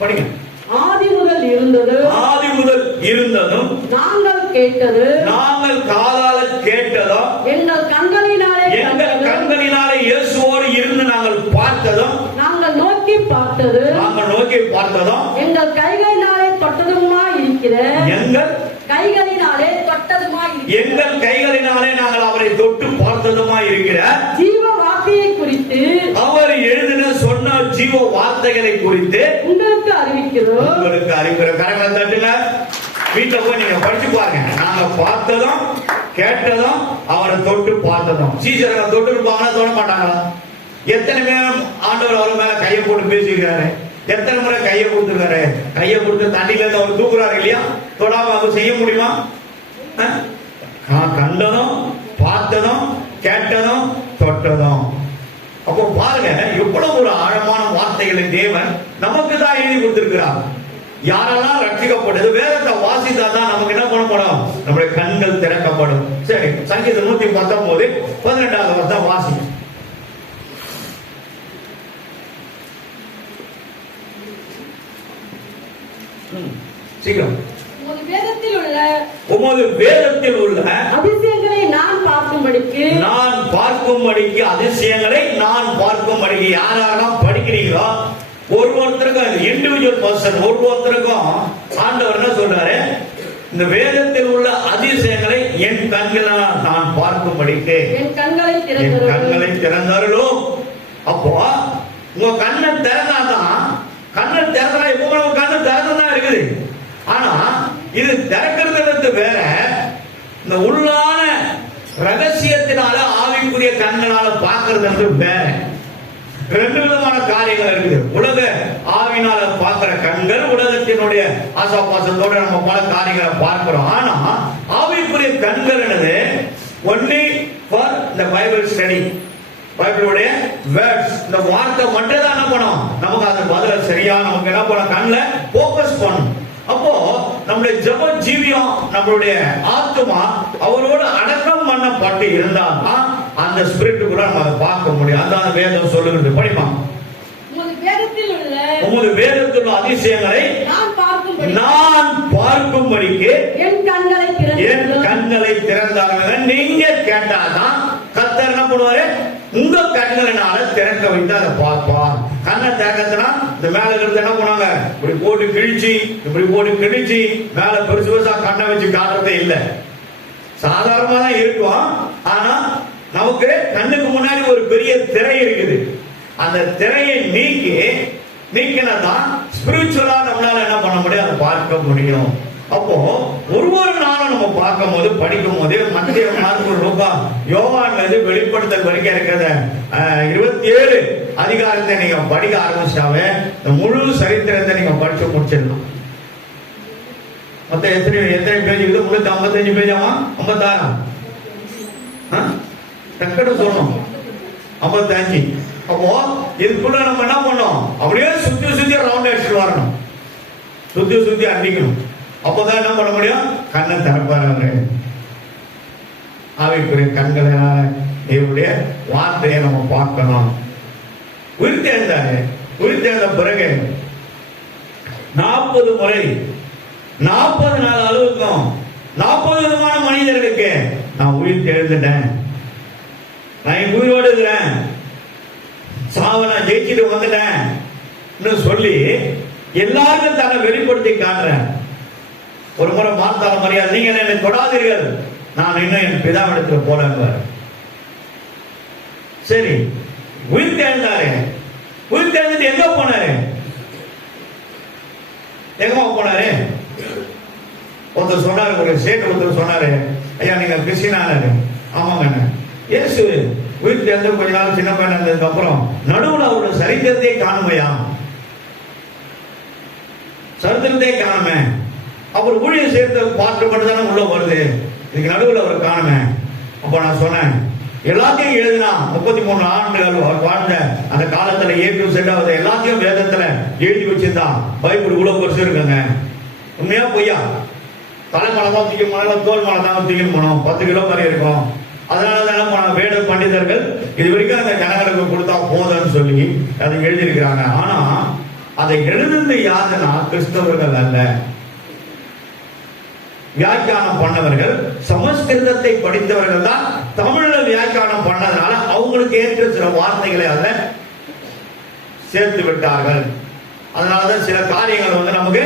படிங்க. ஆதி முதல் இருந்தது, ஆதி முதல் இருந்ததும் நாங்கள் கேட்டது, நாங்கள் காதால கேட்டதும் எங்கள் கண்களினாலே இயேசுவோடு இருந்து நாங்கள் பார்த்ததும், நாங்கள் நோக்கி பார்த்ததும், எங்கள் கைகளினாலே தொட்டதுமாய் இருக்கிற, எங்கள் கைகளினாலே நாங்கள் அவரை தொட்டு பார்த்ததுமாய் இருக்கிற ஜீவ வார்த்தையை குறித்து, அவர் எழுதின சொன்ன ஜீவ வார்த்தைகளை குறித்து உங்களுக்கு அறிவிக்கிறோம். கரங்களை தட்டுங்க. வீட்டுல போய் நீங்க படிச்சு பாருங்க. நாங்க பார்த்ததும் கேட்டதும் அவரை தொட்டு பார்த்ததும். சீசர்கள் தொட்டு இருப்பாங்களா, தொட மாட்டாங்களா? எத்தனை பேரும் ஆண்டவர் அவர் மேல கையை போட்டு பேசிக்கிறாரு? எத்தனை முறை கையை கொடுத்துருக்காரு? கையை கொடுத்து தண்ணியில இருந்து அவர் தூக்குறாரு இல்லையா? தொடாம அவர் செய்ய முடியுமா? கண்டதும் பார்த்ததும் கேட்டதும் தொட்டதும். அப்போ பாருங்க, எவ்வளவு ஒரு ஆழமான வார்த்தைகளை தேவன் நமக்கு தான் எழுதி கொடுத்திருக்கிறார். யாரெல்லாம் ரட்சிக்கப்பட்டது வேதத்தை வாசித்தா தான் நமக்கு என்ன பண்ணப்படும்? நம்முடைய கண்கள் திறக்கப்படும். சரி, சங்கீதம் 119 12வது வசனம் வாசிங்க. சீக்கிரம். உமது வேதத்தில் உள்ள அதிசயங்களை நான் பார்க்கும்படிக்கு அதிசயங்களை நான் பார்க்கும்படிக்கு யாரெல்லாம் படிக்கிறீங்களோ ஒருத்தருக்கும் இண்டிவிஜுவல் பர்சன் ஒருத்தருக்கும் ஆண்டவர் என்ன சொல்றாரு? இந்த வேதத்தில் உள்ள அதிசயங்களை என் கண்களால் நான் பார்க்கும்படிக்கு என் கண்களை திறந்தாலும். அப்போ உங்க கண்ணை திறந்தாதான், கண்ணை திறந்தா எப்பவுமே உங்க கண்ணு திறந்துதான் இருக்குது. ஆனா இது திறக்கிறது வேற, இந்த உள்ளான ரகசியத்தினால ஆவிக்குரிய கண்களால பார்க்கறது வேற. ரெண்டு விதமான காரியங்கள் இருக்குது. உலக ஆவினால பார்க்கிற கண்கள், உலகத்தினுடைய ஆசாபாசத்தோட நம்ம பல காரியங்களை பார்க்கிறோம். ஆனா ஆவிக்குரிய கண்கள் என்னது? Only for the Bible study, பைபிளுடைய வேர்ட்ஸ், இந்த வார்த்தை மட்டும் தான் என்ன பண்ணும்? நமக்கு அது பதில சரியா நமக்கு என்ன பண்ண கண்ணுல போக்கஸ் பண்ணும். அப்போ நம்முடைய ஜெப ஜீவியம், நம்மளுடைய ஆத்மா அவரோடு அடக்கம் பண்ணப்பட்டு இருந்தால்தான் அந்த ஸ்பிரிட்டுக்குள்ள நம்ம அதை பார்க்க முடியும். அதான் வேதம் சொல்லுகிறது. படிமா. உமது வேதத்தில் உள்ள அதிசயங்களை நான் பார்க்கும்படிக்கு என் கண்களை திறந்தாங்க. நீங்க கேட்டாதான் கர்த்தர் என்ன பண்ணுவாரு? உங்க கண்களினால திறக்க வைத்து அதை பார்ப்பார். கண்ணை திறக்கத்துனா இந்த மேல இருந்து என்ன பண்ணுவாங்க? இப்படி போட்டு கிழிச்சு மேல பெருசு பெருசா கண்ணை வச்சு காட்டுறதே இல்லை. சாதாரணமா தான் இருக்கும். ஆனா நமக்கு கண்ணுக்கு முன்னாடி ஒரு பெரிய திரை இருக்குது. அந்த திரையை நீக்கினதான் ஸ்பிரிச்சுவலா நம்மளால என்ன பண்ண முடியும்? அதை பார்க்க முடியும். அப்போ ஒரு நாளும் நம்ம பார்க்கும் போது படிக்கும் போது மத்திய மார்க்கு லூக்கா யோவான்ல இருந்து வெளிப்படுத்தல் வரைக்கும் இருக்கிற 27 அதிகாரத்தை நீங்க படிக்க ஆரம்பிச்சாவே முழு சரித்திரத்தை நீங்க படிச்சு முடிச்சிடலாம். மொத்தம் எத்தனை பேஜ் இருக்குது? 355 பேஜாமா? 56 டக்குனு சொல்லணும். 55. அப்போ இதுக்குள்ள நம்ம என்ன பண்ணோம்? அப்படியே சுத்தி ரவுண்ட் அடிச்சுட்டு வரணும், சுத்தி அடிக்கணும். அப்பதான் என்ன பண்ண முடியும்? கண்ணை திறப்பாரு. ஆவிக்குரிய கண்களால இவருடைய வார்த்தையை நம்ம பார்க்கணும். உயிர்த்தெழுந்த பிறகு 40 முறை 40 நாள் அளவுக்கும் 40 விதமான மனிதர்களுக்கு நான் உயிர் எழுந்துட்டேன், நான் உயிரோடு இருக்கிறேன், சாவ நான் ஜெயிச்சுட்டு வந்துட்டேன் சொல்லி எல்லாருக்கும் தன்னை வெளிப்படுத்தி காட்டுறேன். ஒரு முறை மார்த்தால மரியாதை, நீங்க என்னை தொடாதீர்கள், நான் இன்னும் என் பிதாவிடத்துல போறேன். சரி, உயிர் தேர்ந்தாரு. உயிர் தேர்ந்துட்டு எங்க போனாரு? எங்கம்மா போனாரு? ஒருத்தர் சொன்னாரு, ஒரு சேட்டு ஒருத்தர் சொன்னாரு, ஐயா நீங்க கிறிஸ்டியனானு. ஆமாங்க. இயேசு உயிர் தேர்ந்து கொஞ்ச நாள் சின்ன பையன் இருந்ததுக்கு அப்புறம் நடுவுல அவரோட சரித்திரத்தை காணுமையா? சரித்திரத்தை காணுமே. அவர் ஊழியர் சேர்த்த பாட்டு மட்டும் தானே உள்ள வருது, இதுக்கு நடுவில் அவர் காணுமே. அப்ப நான் சொன்னேன், எல்லாத்தையும் எழுதினா 33 ஆண்டுகள் அவர் வாழ்ந்த அந்த காலத்துல A-Z எல்லாத்தையும் வேதத்துல எழுதி வச்சிருந்தா பைபிள் இவ்வளவு பெருசு இருக்குங்க. உண்மையா பொய்யா? தலைமலை தான் தூக்கி மலை, தோல் மலை தான் தூக்கி போனோம், 10 கிலோ மாதிரி இருக்கும். அதனாலதான் என்ன பண்ண வேத பண்டிதர்கள் இது வரைக்கும் அந்த ஜனங்களுக்கு கொடுத்தா போதும்னு சொல்லி அதை எழுதியிருக்கிறாங்க. ஆனா அதை எழுதுந்து யாருன்னா கிறிஸ்தவர்கள் அல்ல, வியாக்கியானம் பண்ணவர்கள், சமஸ்கிருதத்தை படித்தவர்கள் தான் தமிழ்ல வியாக்கியானம் பண்ணதுனால அவங்களுக்கு ஏற்ற சில வார்த்தைகளை அதுல சேர்த்து விட்டார்கள். அதனாலதான் சில காரியங்கள் நமக்கு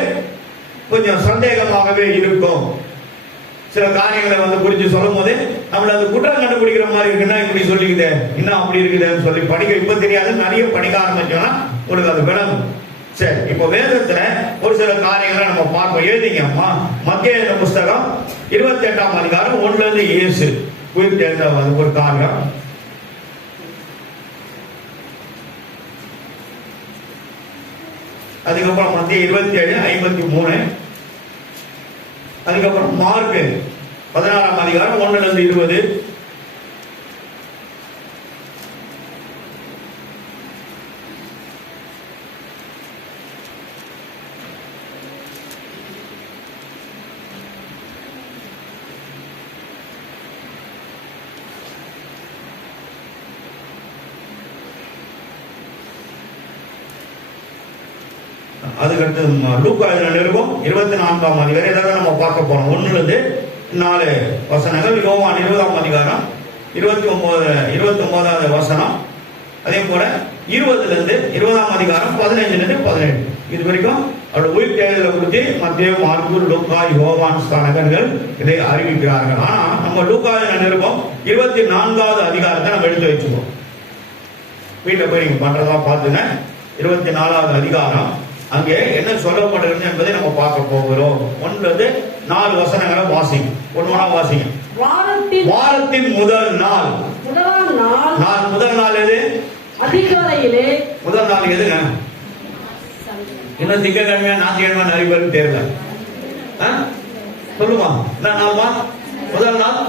கொஞ்சம் சந்தேகமாகவே இருக்கும். சில காரியங்களை குறித்து சொல்லும் போது நம்மள அது குற்றம் கண்டுபிடிக்கிற மாதிரி இருக்குன்னா இப்படி சொல்லிக்குது, இன்னும் அப்படி இருக்குதுன்னு சொல்லி படிக்க இப்ப தெரியாது, நிறைய படிக்க ஆரம்பிச்சோம்னா உங்களுக்கு அது விளங்கும். சரி, இப்ப வேதத்துல ஒரு சில காரியங்களை நம்ம பார்ப்போம். எழுதிங்க அம்மா, மத்தேயு புஸ்தகம் 28ஆம் அதிகாரம் 1 இருந்து இயேசு உயிர் எழுந்த ஒரு காரியம். அதுக்கப்புறம் மத்திய 27:53, அதுக்கப்புறம் மார்க் 16ஆம் அதிகாரம் 1 இருந்து 20, அதுக்கடுத்து லூக்கா நிருபம் 24ஆம் அதிகாரம் ஏதாவது நம்ம பார்க்க போறோம். 1 இருந்து 4 வசனங்கள். யோவான் 20ஆம் அதிகாரம் 29வது வசனம். அதே போல 20 இருந்து 20ஆம் அதிகாரம் 15 இருந்து 17 இது வரைக்கும் அவருடைய உயிர் தேடலை குறித்து மத்தேயு, மார்க்கு, லூக்கா, யோவான் ஸ்தானகர்கள் இதை அறிவிக்கிறார்கள். ஆனா நம்ம லூக்கா நிருபம் 24வது அதிகாரத்தை நம்ம எடுத்து வச்சுக்கோம். வீட்டில் போய் நீங்க பண்றதா பார்த்துங்க. 24வது அதிகாரம் அங்கே என்ன சொல்லப்படுகிறது என்பதை நம்ம பார்க்க போகிறோம். 1 இருந்து 4 வசனங்களை வாசிங்க. ஒவ்வொன்றா வாசிங்க. வாரத்தின் முதல் நாள். முதல் நாள் எது? அதிகாலையிலே. முதல் நாள் எதுங்க? இன்னும் திங்கட்கிழமையா ஞாயிற்றுக்கிழமை நிறைய பேருக்கு தெரியல. சொல்லுமா, என்ன நாள்மா? முதல் நாள்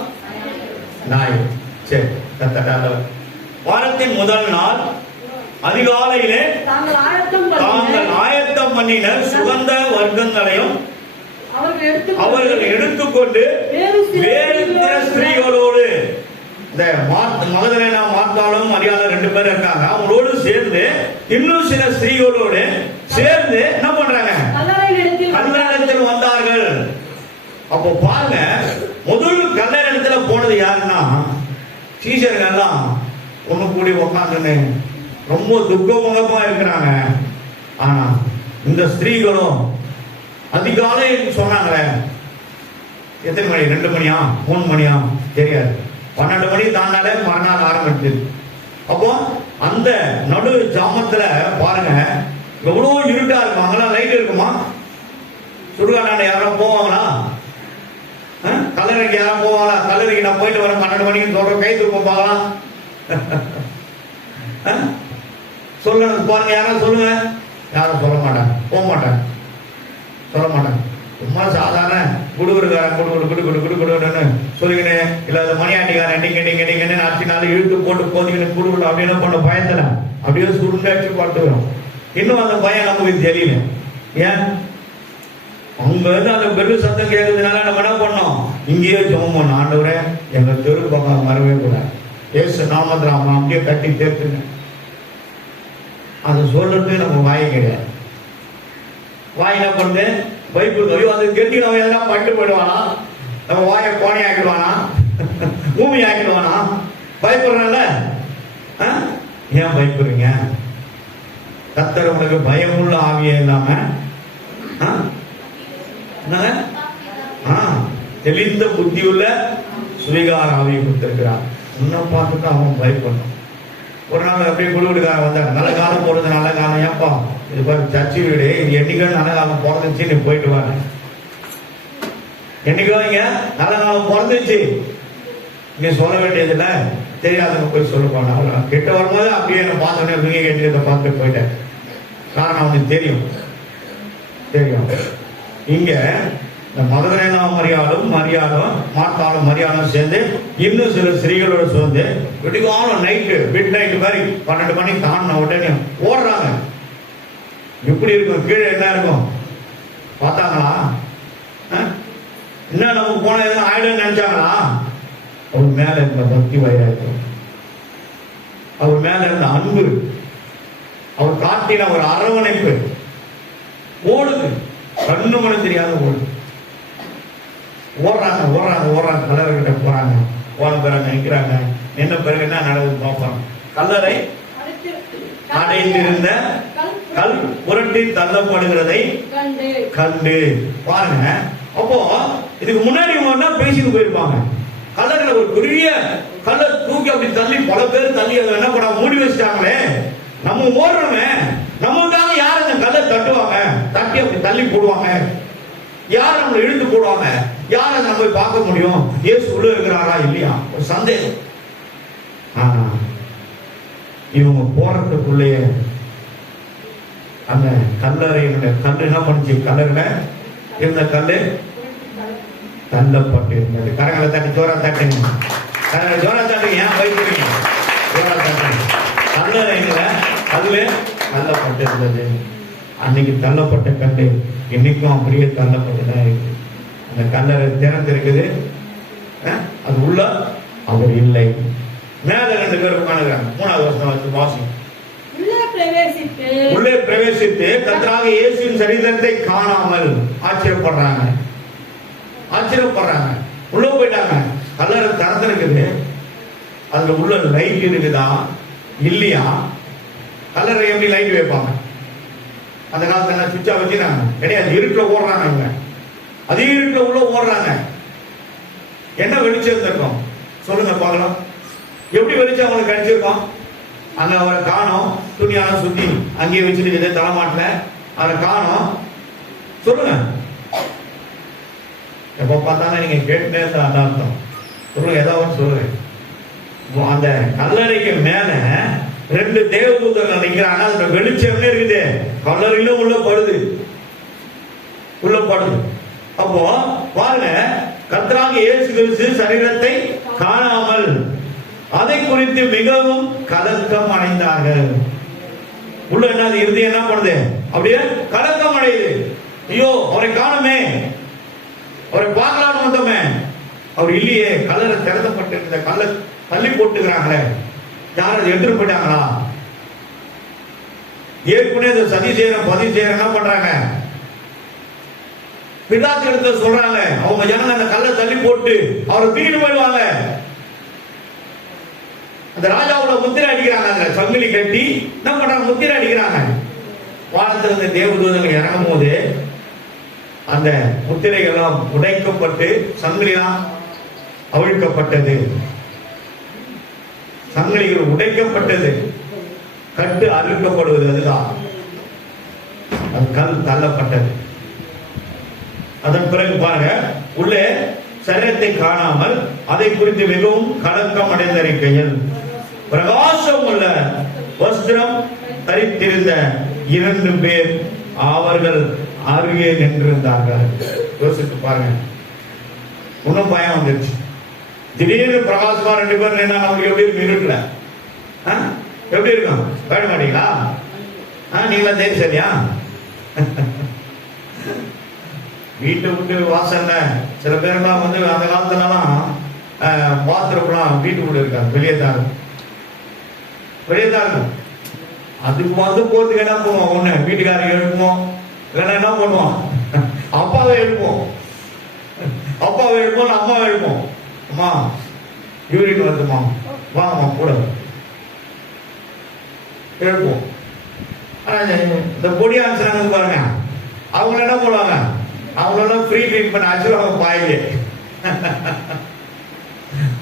ஞாயிறு. சரி, வாரத்தின் முதல் நாள் அதிகாலையிலே தாங்கள் ஆயத்தம் பண்ணின சுகந்த வர்க்கங்களையும் அவர்கள் எடுத்துக்கொண்டு வேறு ஸ்திரீகளோடு, இந்த மகதலேனா மார்த்தாலும் மரியாதை 2 பேர் இருக்காங்க, அவங்களோடு சேர்ந்து இன்னும் சில ஸ்திரீகளோடு சேர்ந்து என்ன பண்றாங்க? கல்லறையில் வந்தார்கள். அப்போ பாருங்க, முதல் கல்லறையில் போனது யாருன்னா சீஷர்கள் எல்லாம் ஒண்ணு கூடி உட்காந்துன்னு ரொம்ப துக்கமுகமா இருக்கிறாங்க. ஆனா இந்த ஸ்திரீகளும் அதிகாலை சொன்னாங்களே, எத்தனை மணி? 2 மணியா 3 மணியா தெரியாது, 12 மணி தாண்டாலே மறுநாள் ஆரம்பிச்சு. அப்போ அந்த நடு ஜாமத்துல பாருங்க எவ்வளவு இருட்டா இருப்பாங்களா? லைட் இருக்குமா? சுடுகாட்டாண்ட யாரும் போவாங்களா? கல்லறைக்கு யாரும் போவாங்களா? கல்லறைக்கு நான் போயிட்டு வரேன் 12 மணிக்கு சொல்றேன், கை தூக்கம் பார்க்கலாம். சொல்லுங்க பாருங்க, யாரும் சொல்லுங்க. யாரும் சொல்ல மாட்டேன், போக மாட்டேன், சொல்ல மாட்டேன். சும்மா சாதாரண குடுகுடுக்காரன் குடுகுடுன்னு சொல்லிக்கினு இல்லாத மணியாண்டிக்காரன் நீங்கன்னு அடிச்சுனால இழுத்து போட்டு போதிக்கணும் குடுகுடு அப்படின்னு பண்ண பயத்துல அப்படியே சுருண்டாச்சு பார்த்துக்கிறோம். இன்னும் அந்த பயம் நமக்கு தெரியல. ஏன்? அவங்க வந்து அந்த பெரு சத்தம் கேட்கறதுனால நம்ம என்ன பண்ணோம்? இங்கேயே ஜெபம் பண்ணோம், ஆண்டவரே எங்க தெரு பக்கம் வரவே கூடாது, ஏசு நாமத்துல அவன் அப்படியே கட்டி தேர்த்துங்க. அதை சொல்றதுக்கு நம்ம வாய் கிடையாது. வாய் என்ன பண்ணு? பைபிள் ஐயோ அது தெரிஞ்சு நம்ம எதெல்லாம் பட்டு போயிடுவானா? நம்ம வாயை கோணி ஆக்கிடுவானா? பூமி ஆக்கிடுவானா? பயப்படுறல. ஏன் பயப்படுறீங்க? கர்த்தர் உங்களுக்கு பயமுள்ள ஆவியே இல்லாம தெளிந்த புத்தியுள்ள சுவிகார ஆவியை கொடுத்திருக்கிறார். உன்னை பார்த்துட்டு அவன் பயப்படணும். ஒரு நாள் அப்படியே குடுகுடுக்காரன் வந்தாங்க, நல்ல காலம் போடுறது, நல்ல காலம் ஏப்பா இது பாரு சர்ச்சி வீடு, இது என்னைக்கோ நல்ல காலம் பிறந்துச்சு, நீ போயிட்டு வாங்க. என்னைக்கோ இங்க நல்ல காலம் பிறந்துச்சு நீ சொல்ல வேண்டியது இல்ல, தெரியாதவங்க போய் சொல்லுவாங்க. அவ்வளோ கிட்ட வரும்போது அப்படியே என்ன பார்த்தோன்னே துணியை கட்டியதை பார்த்து போயிட்டேன். காரணம் அவனுக்கு தெரியும். இங்க இந்த மகதலேனா மரியாளும் மார்த்தாளும் மரியாளும் சேர்ந்து இன்னும் சில ஸ்திரீகளோட சேர்ந்து விடிகாலம் நைட்டு மிட் நைட் மாதிரி 12 மணி தாண்டின உடனே ஓடுறாங்க. எப்படி இருக்கும்? கீழே என்ன இருக்கும் பார்த்தாங்களா? என்ன நமக்கு போன எதுவும் ஆயிடும் நினைச்சாங்களா? அவர் மேல இருந்த பக்தி வைராக்கியம், அவர் மேல இருந்த அன்பு, அவர் காட்டின ஒரு அரவணைப்பு, ஓடுது, கண்ணு மணி தெரியாத ஓடுது. ஓடுறாங்க ஓடுறாங்க ஓடுறாங்க, கல்லறைகிட்ட போறாங்க. போன பிறகு நிற்கிறாங்க. என்ன பிறகு என்ன நடக்குது பார்ப்பாங்க. கல்லறை அடைந்திருந்த கல் புரட்டி தள்ளப்படுகிறதை கண்டு பாருங்க. அப்போ இதுக்கு முன்னாடி பேசிட்டு போயிருப்பாங்க. கல்லறையில ஒரு பெரிய கல்லை தூக்கி அப்படி தள்ளி பல பேர் தள்ளி அதை என்ன பண்ண மூடி வச்சுட்டாங்களே. நம்ம ஓடுறோமே, நமக்காக யார் அந்த கல்லை தட்டுவாங்க, தட்டி அப்படி தள்ளி போடுவாங்க, யார் நம்மளை இழுத்து போடுவாங்க, யாரை நம்ம போய் பார்க்க முடியும், இயேசு உள்ள இருக்கிறாரா இல்லையா, ஒரு சந்தேகம். இவங்க போறதுக்குள்ளே அந்த கல்லறையினுடைய கல்லு என்ன பண்ணுச்சு, கல்லறையில இருந்த கல்லு தள்ளப்பட்டு இருந்தது. கரங்களை தட்டி ஜோரா தட்டுங்க, ஜோரா தட்டுங்க, ஏன் வைக்கிறீங்க, ஜோரா தட்டுங்க. கல்லறையில கல்லு தள்ளப்பட்டு இருந்தது. அன்னைக்கு தள்ளப்பட்ட கல்லு இன்னைக்கும் அப்படியே தள்ளப்பட்டுதான் இருக்கு. அந்த கல்லறை திறந்திருக்குது, அது உள்ள அவர் இல்லை. மேல 2 பேர் உட்கார்ந்துருக்காங்க. 3வது வசனம் வச்சு வாசி. உள்ளே பிரவேசித்து கர்த்தராக இயேசுவின் சரீரத்தை காணாமல் ஆச்சரியப்படுறாங்க. உள்ள போயிட்டாங்க. கல்லறை திறந்திருக்குது, அதுல உள்ள லைட் இருக்குதா இல்லையா? கல்லறை எப்படி லைட் வைப்பாங்க? அந்த காலத்துல என்ன சுவிட்சா வச்சுறாங்க கிடையாது. இருட்டுல ஓடுறாங்க அவங்க, அதே இருட்டுல உள்ள ஓடுறாங்க. என்ன வெளிச்சம் இருந்திருக்கும் சொல்லுங்க பார்க்கலாம். எப்படி வெளிச்சம் அவங்களுக்கு கிடைச்சிருக்கோம்? அங்க அவரை காணோம், துணியால சுத்தி அங்கேயே வச்சுட்டு தலைமாட்டல அவரை காணோம். சொல்லுங்க, எப்ப பார்த்தாலும் நீங்க கேட்டுட்டே இருந்தா அர்த்தம். சொல்லுங்க, ஏதாவது சொல்லுங்க. அந்த கல்லறைக்கு மேல 2 தேவதூதர்கள் நிற்கிறாங்க. அந்த வெளிச்சம் இருக்குது, கல்லறையிலும் உள்ள படுது. அப்போ பாருங்க, கர்த்தராக இயேசு கிறிஸ்து சரீரத்தை காணாமல் அதை குறித்து மிகவும் கலக்கம் அடைந்தார்கள். உள்ள என்ன இறுதி என்ன பண்ணுது, அப்படியே கலக்கம் அடையுது. ஐயோ, அவரை காணுமே, அவரை பார்க்கலான்னு வந்தோமே, அவர் இல்லையே, கல்லறை திறந்தப்பட்டிருக்கிற கல்லை தள்ளி போட்டுக்கிறாங்களே, யாரும் எடுத்துட்டு போயிட்டாங்களா? ஏற்கனவே சதி செய்யற பதி செய்யற என்ன பண்றாங்க, பிலாத்து எடுத்து சொல்றாங்க, அவங்க ஜனங்க அந்த கல்லை தள்ளி போட்டு அவரை தூக்கிட்டு போயிடுவாங்க. அந்த ராஜாவோட முத்திரை அடிக்கிறாங்க, அந்த சங்கிலி கட்டி என்ன பண்றாங்க, முத்திரை அடிக்கிறாங்க. வானத்திலிருந்து தேவதூதர்கள் இறங்கும் போது அந்த முத்திரைகள்லாம் உடைக்கப்பட்டு சங்கிலிலாம் அவிழ்க்கப்பட்டது, சங்கிலிகள் உடைக்கப்பட்டது, கட்டு அறுக்கப்படுவது, அதுதான் அது கல் தள்ளப்பட்டது. அதன் பிறகு பாருங்க, உள்ளே சரீரத்தை காணாமல் அதை குறித்து மிகவும் கலக்கம் அடைந்திருக்கையில் பிரகாசம் உள்ள வஸ்திரம் தரித்திருந்த 2 பேர் அவர்கள் அருகே நின்றிருந்தார்கள். யோசித்து பாருங்க, இன்னும் பயம் வந்துருச்சு. திடீர்னு பிரகாசமா 2 பேர் நின்னா நமக்கு எப்படி இருக்கு? இருட்டுல எப்படி இருக்கும்? வேட மாட்டீங்களா? நீங்களா தைரியசாலியா? வீட்டை விட்டு வாசல்ல சில பேர்லாம் வந்து அந்த காலத்துலலாம் பாத்ரூம்லாம் வீட்டுக்குள்ள இருக்காது, வெளியே தான் இருக்கும். அதுக்கு வந்து போறதுக்கு என்ன பண்ணுவோம், ஒண்ணு வீட்டுக்காரங்க எழுப்போம், இல்லைன்னா என்ன பண்ணுவோம், அப்பாவை எழுப்போம், அம்மாவை எழுப்போம். அம்மா யூரின் வருதுமா, வாங்கம்மா கூட எழுப்போம். இந்த பொடி ஆன்சராங்க பாருங்க, அவங்க என்ன பண்ணுவாங்க, அவங்களெல்லாம் ஃப்ரீ ட்ரீட்மெண்ட் ஆச்சுருவாங்க பாய்க்கு.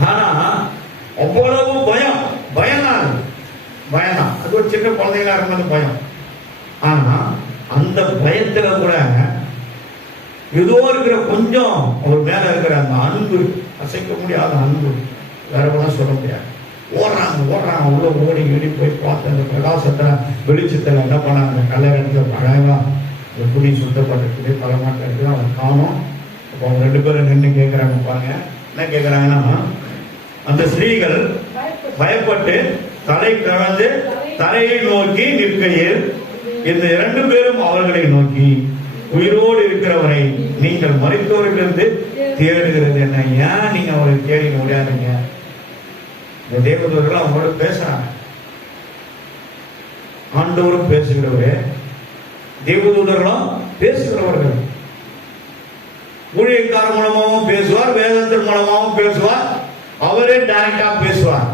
ஆனா அவ்வளவு பயம் தான். அது ஒரு சின்ன குழந்தைகளா இருக்கும்போது பயம். ஆனா அந்த பயத்துல கூட ஏதோ இருக்கிற கொஞ்சம் அவர் மேல இருக்கிற அந்த அன்பு, அசைக்க முடியாத அன்பு, வேற ஒன்றும் சொல்ல முடியாது. ஓடுறாங்க உள்ள ஓடி போய் பார்த்து அந்த பிரகாசத்துல வெளிச்சத்துல என்ன பண்ணாங்க, அந்த கல்லறைக்கு அழகா அந்த துணி சுத்தப்பட்டு தலைமாட்டம் இருக்குது, அவன் காணும். அப்போ அவங்க 2 பேரும் நின்று கேட்கிறாங்க பாருங்க, என்ன கேட்கிறாங்கன்னா, அந்த ஸ்திரீகள் பயப்பட்டு தலை கடந்து தலையை நோக்கி நிற்கையில் இந்த 2 பேரும் அவர்களை நோக்கி, உயிரோடு இருக்கிறவரை நீங்கள் மரித்தோரிலிருந்து தேடுகிறது என்ன? ஏன் நீங்க அவரை தேடி முடியாதுங்க? இந்த தேவதூதர்கள் அவங்களோட பேசுறாங்க. ஆண்டவரும் பேசுகிறவரே, தேவதூதர்களும் பேசுகிறவர்கள். ஊழியக்கார மூலமாகவும் பேசுவார், வேதத்தின் மூலமாகவும் பேசுவார், அவரே டைரக்டா பேசுவார்.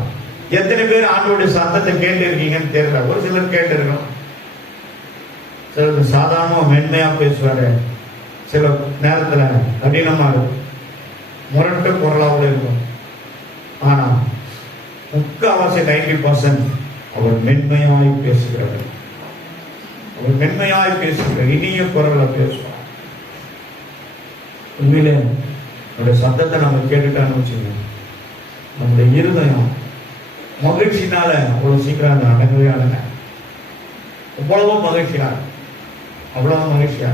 எத்தனை பேர் ஆண்டவருடைய சத்தத்தை கேட்டு இருக்கீங்கன்னு தெரியல. ஒரு சிலர் கேட்டு இருக்கணும். சிலர் சாதாரணமா மென்மையா பேசுவாரு, சில நேரத்துல கடினமா இருக்கும், முரட்டு குரலாவோட இருக்கும். ஆனா முக்காவாசி 90% அவர் மென்மையாய் பேசுகிறார். அவர் மென்மையாய் பேசுகிறார், இனிய குரல்ல பேசுவார். உண்மையிலே அவருடைய சத்தத்தை நம்ம கேட்டுட்டான்னு வச்சுங்க, நம்முடைய இருதயம் மகிழ்ச்சினால அவ்வளவு சீக்கிரம் அடங்கவே அடங்க. அவ்வளவு மகிழ்ச்சியா, அவ்வளவு மகிழ்ச்சியா.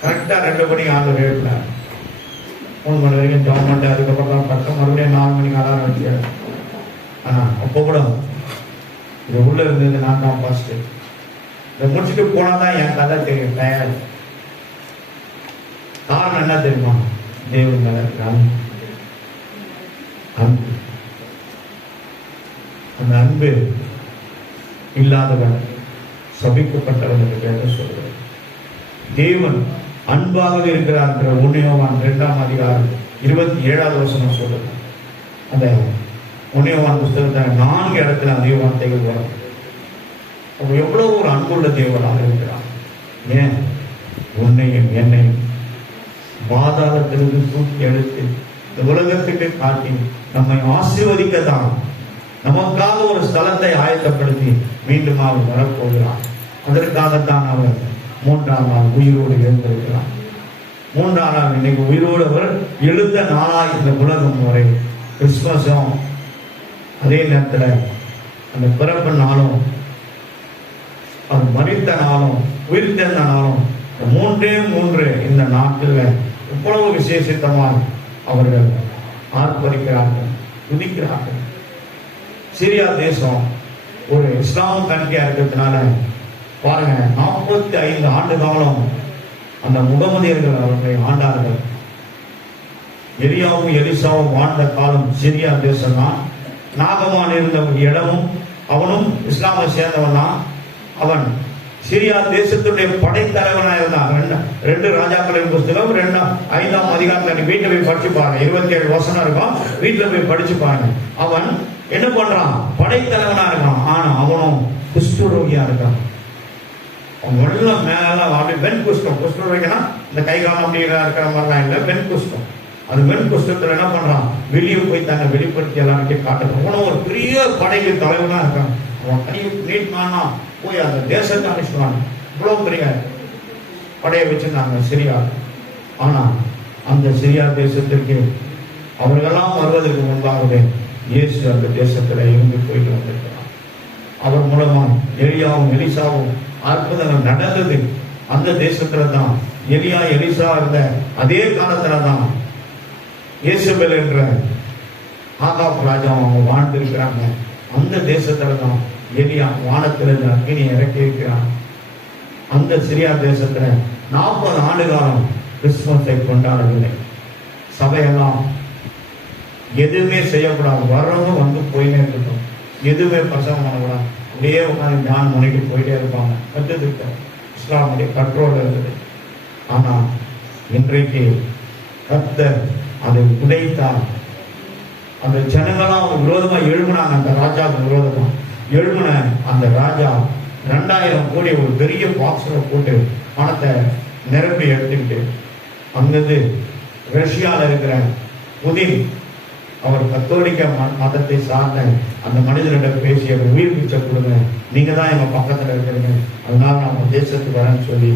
கரெக்டா 2 மணிக்கு ஆண்டு எழுப்பினார். 3 மணி வரைக்கும் ஜாயின் பண்ணிட்டு அதுக்கப்புறம் பக்கம் மறுபடியும் 4 மணிக்கு அலாரம் வச்சார். ஆனா அப்போ கூட இது உள்ள இருந்தது நான் தான் ஃபர்ஸ்ட். இதை முடிச்சுட்டு போனாதான் என் கதை தெரியும். தயார் காரணம் என்ன தெரியுமா? தேவன் மேல அன்பு. அந்த அன்பு இல்லாதவன் சபிக்கப்பட்டவன் என்று பேர சொல்றார். தேவன் அன்பாக இருக்கிறார் என்ற 1 யோவான் 2ஆம் அதிகாரம் 27வது வசனம் சொல்றது. அந்த 1 யோவான் புத்தகத்தை 4 இடத்துல அதே வார்த்தைகள் வரும். அவன் எவ்வளவு ஒரு அன்புள்ள தேவனாக இருக்கிறான். ஏன் உன்னையும் என்னையும் பாதாளத்திலிருந்து தூக்கி எடுத்து இந்த உலகத்துக்கு காட்டி நம்மை ஆசீர்வதிக்கத்தான் நமக்காக ஒரு ஸ்தலத்தை ஆயத்தப்படுத்தி மீண்டும் அவர் வரப்போகிறார். அதற்காகத்தான் அவர் 3ஆம் நாள் உயிரோடு எழுந்திருக்கிறார். 3ஆம் நாள் இன்னைக்கு உயிரோடு அவர் எழுந்த நாளாய் இந்த உலகம் வரை கிறிஸ்துமஸும் அதே நேரத்தில் அந்த பிறப்பு நாளும் அவர் மரித்த நாளும் உயிர் தெழுந்த நாளும் 3 இந்த நாட்டில் எவ்வளவு விசேஷித்தமாக அவர்கள் ஆர்ப்பரிக்கிறார்கள், துதிக்கிறார்கள். சிரியா தேசம் ஒரு இஸ்லாம் கண்ட்ரியா இருக்கிறதுனால பாருங்க, 45 ஆண்டு காலம் அந்த முகமதியர்கள் அவர்களை ஆண்டார்கள். எலியாவும் எலிசாவும் வாழ்ந்த காலம் சிரியா தேசம் தான். நாகமான் இருந்த இடமும் அவனும் இஸ்லாமை சேர்ந்தவன் தான். அவன் சிரியா தேசத்துடைய படைத்தலைவனாக இருந்தான். 2 ராஜாக்களின் புஸ்தகம் 5ஆம் அதிகாரத்துல வீட்டுல போய் படிச்சு பாருங்க. 27 வசனம் இருக்கும், வீட்டுல போய் படிச்சு பாருங்க. அவன் என்ன பண்றான்? படைத்தலைவனா இருக்கான். ஆனா அவனும் குஷ்டரோகியா இருக்கான். அவன் வெள்ளம் மேல அப்படி வெண் குஷ்டம். குஷ்டரோகினா இந்த கை காலம் அப்படி இருக்கிற மாதிரிலாம் இல்லை, வெண் குஷ்டம். அது வெண் குஷ்டத்துல என்ன பண்றான்? வெளியே போய் தன்னை வெளிப்படுத்தி எல்லாருக்கும் காட்டுறான். அவனும் ஒரு பெரிய படைக்கு தலைவனா இருக்கான். அவன் கையை நீட்மானா போய் அந்த தேசத்தை அனுப்பிச்சுவாங்க. இவ்வளவு பெரிய படையை வச்சிருந்தாங்க சிரியா. ஆனா அந்த சிரியா தேசத்திற்கு அவர்களெல்லாம் வருவதற்கு முன்பாகவே இயேசு அந்த தேசத்துல இருந்து போயிட்டு வந்திருக்கிறார். அவர் மூலமா எலியாவும் எலிசாவும் அற்புதங்கள் நடந்தது அந்த தேசத்துல தான். எலியா எலிசா இருந்த அதே காலத்துல தான் இயேசுபேல் என்ற ஆகாப் ராஜா அவங்க வாழ்ந்து இருக்கிறாங்க. அந்த தேசத்துல தான் எலியா வானத்திலிருந்து அக்கினி இறக்கி இருக்கிறான். அந்த சிரியா தேசத்துல 40 ஆண்டு காலம் கிறிஸ்துமஸை கொண்டாடவில்லை. சபையெல்லாம் எதுவுமே செய்யக்கூடாது, வர்றவங்க வந்து போயினே இருக்கட்டும், எதுவுமே பிரசவம் பண்ணக்கூடாது, அப்படியே உட்காந்து ஞான் முனைக்கு போயிட்டே இருப்பாங்க. கற்றுக்க இஸ்லாமுடைய கண்ட்ரோல் இருந்தது. ஆனா இன்றைக்கு கர்த்தர் அதை உடைத்தார். அந்த ஜனங்களாம் அவங்க விரோதமா எழுப்பினாங்க. அந்த ராஜாவுக்கு விரோதமா எழுப்பின அந்த ராஜா 2000 கோடி ஒரு பெரிய பாக்ஸ்ல போட்டு பணத்தை நிரப்பி எடுத்துக்கிட்டு அங்கிருந்து ரஷ்யாவில் இருக்கிற புதின், அவர் கத்தோலிக்க மதத்தை சார்ந்த அந்த மனிதனிடம் பேசி அவர் உயிர் பிச்சை கொடுங்க, நீங்க தான் எங்க பக்கத்துல இருக்கிறீங்க, அதனால நான் தேசத்துக்கு வரேன்னு சொல்லி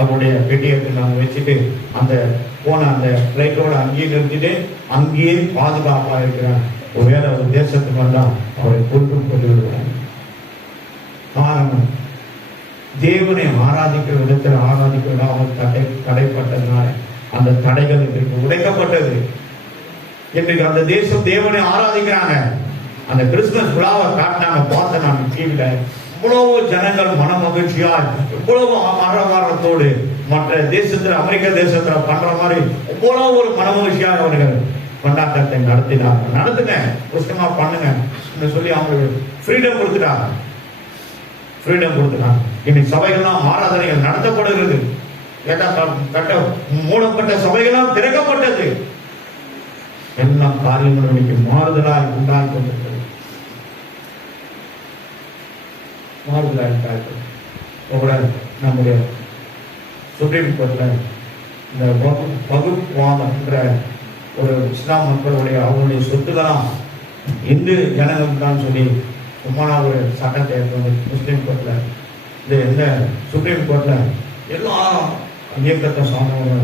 அவருடைய பெட்டியத்தை நாங்கள் வச்சுட்டு அந்த போன அந்த பிளைட்டோட அங்கேயே நிறுத்திட்டு அங்கேயே பாதுகாப்பாக இருக்கிறார். ஒருவேளை ஒரு தேசத்துக்கு வந்தா அவரை கொண்டு கொண்டு விடுவாங்க. காரணம் தேவனை ஆராதிக்கிற விதத்தில் ஆராதிக்க விடாமல் தடைப்பட்டதுனால அந்த தடைகள் இன்றைக்கு உடைக்கப்பட்டது. இன்றைக்கு அந்த தேசம் தேவனை ஆராதிக்கிறாங்க. அந்த கிறிஸ்துமஸ் விழாவை காட்டினாங்க, பார்த்த நான் டிவியில. இவ்வளவு ஜனங்கள் மன மகிழ்ச்சியா, இவ்வளவு ஆரவாரத்தோடு மற்ற தேசத்துல அமெரிக்க தேசத்துல பண்ற மாதிரி இவ்வளவு ஒரு மன மகிழ்ச்சியாக அவர்கள் கொண்டாட்டத்தை நடத்தினாங்க. நடத்துங்க, புஷ்டமா பண்ணுங்க சொல்லி அவங்களுக்கு ஃப்ரீடம் கொடுத்துட்டாங்க. ஃப்ரீடம் கொடுத்துட்டாங்க. இன்னைக்கு சபைகள்லாம் ஆராதனைகள் நடத்தப்படுகிறது. கட்ட மூடப்பட்ட சபைகளாம் திறக்கப்பட்டது. எல்லா காரியங்களும் இன்னைக்கு மாறுதலாய் உண்டாகி கொண்டிருக்கிறது. மாறுதலாய் நம்முடைய சுப்ரீம் கோர்ட்ல இந்த வகுப்புவாதம் என்ற ஒரு இஸ்லாம் மக்களுடைய அவருடைய சொத்துக்கெல்லாம் இந்து ஜனகம் தான் சொல்லி சும்மா ஒரு சட்டத்தை முஸ்லீம் கோர்ட்ல இந்த சுப்ரீம் கோர்ட்ல எல்லாரும் இயக்கத்தை சார்ந்தவங்க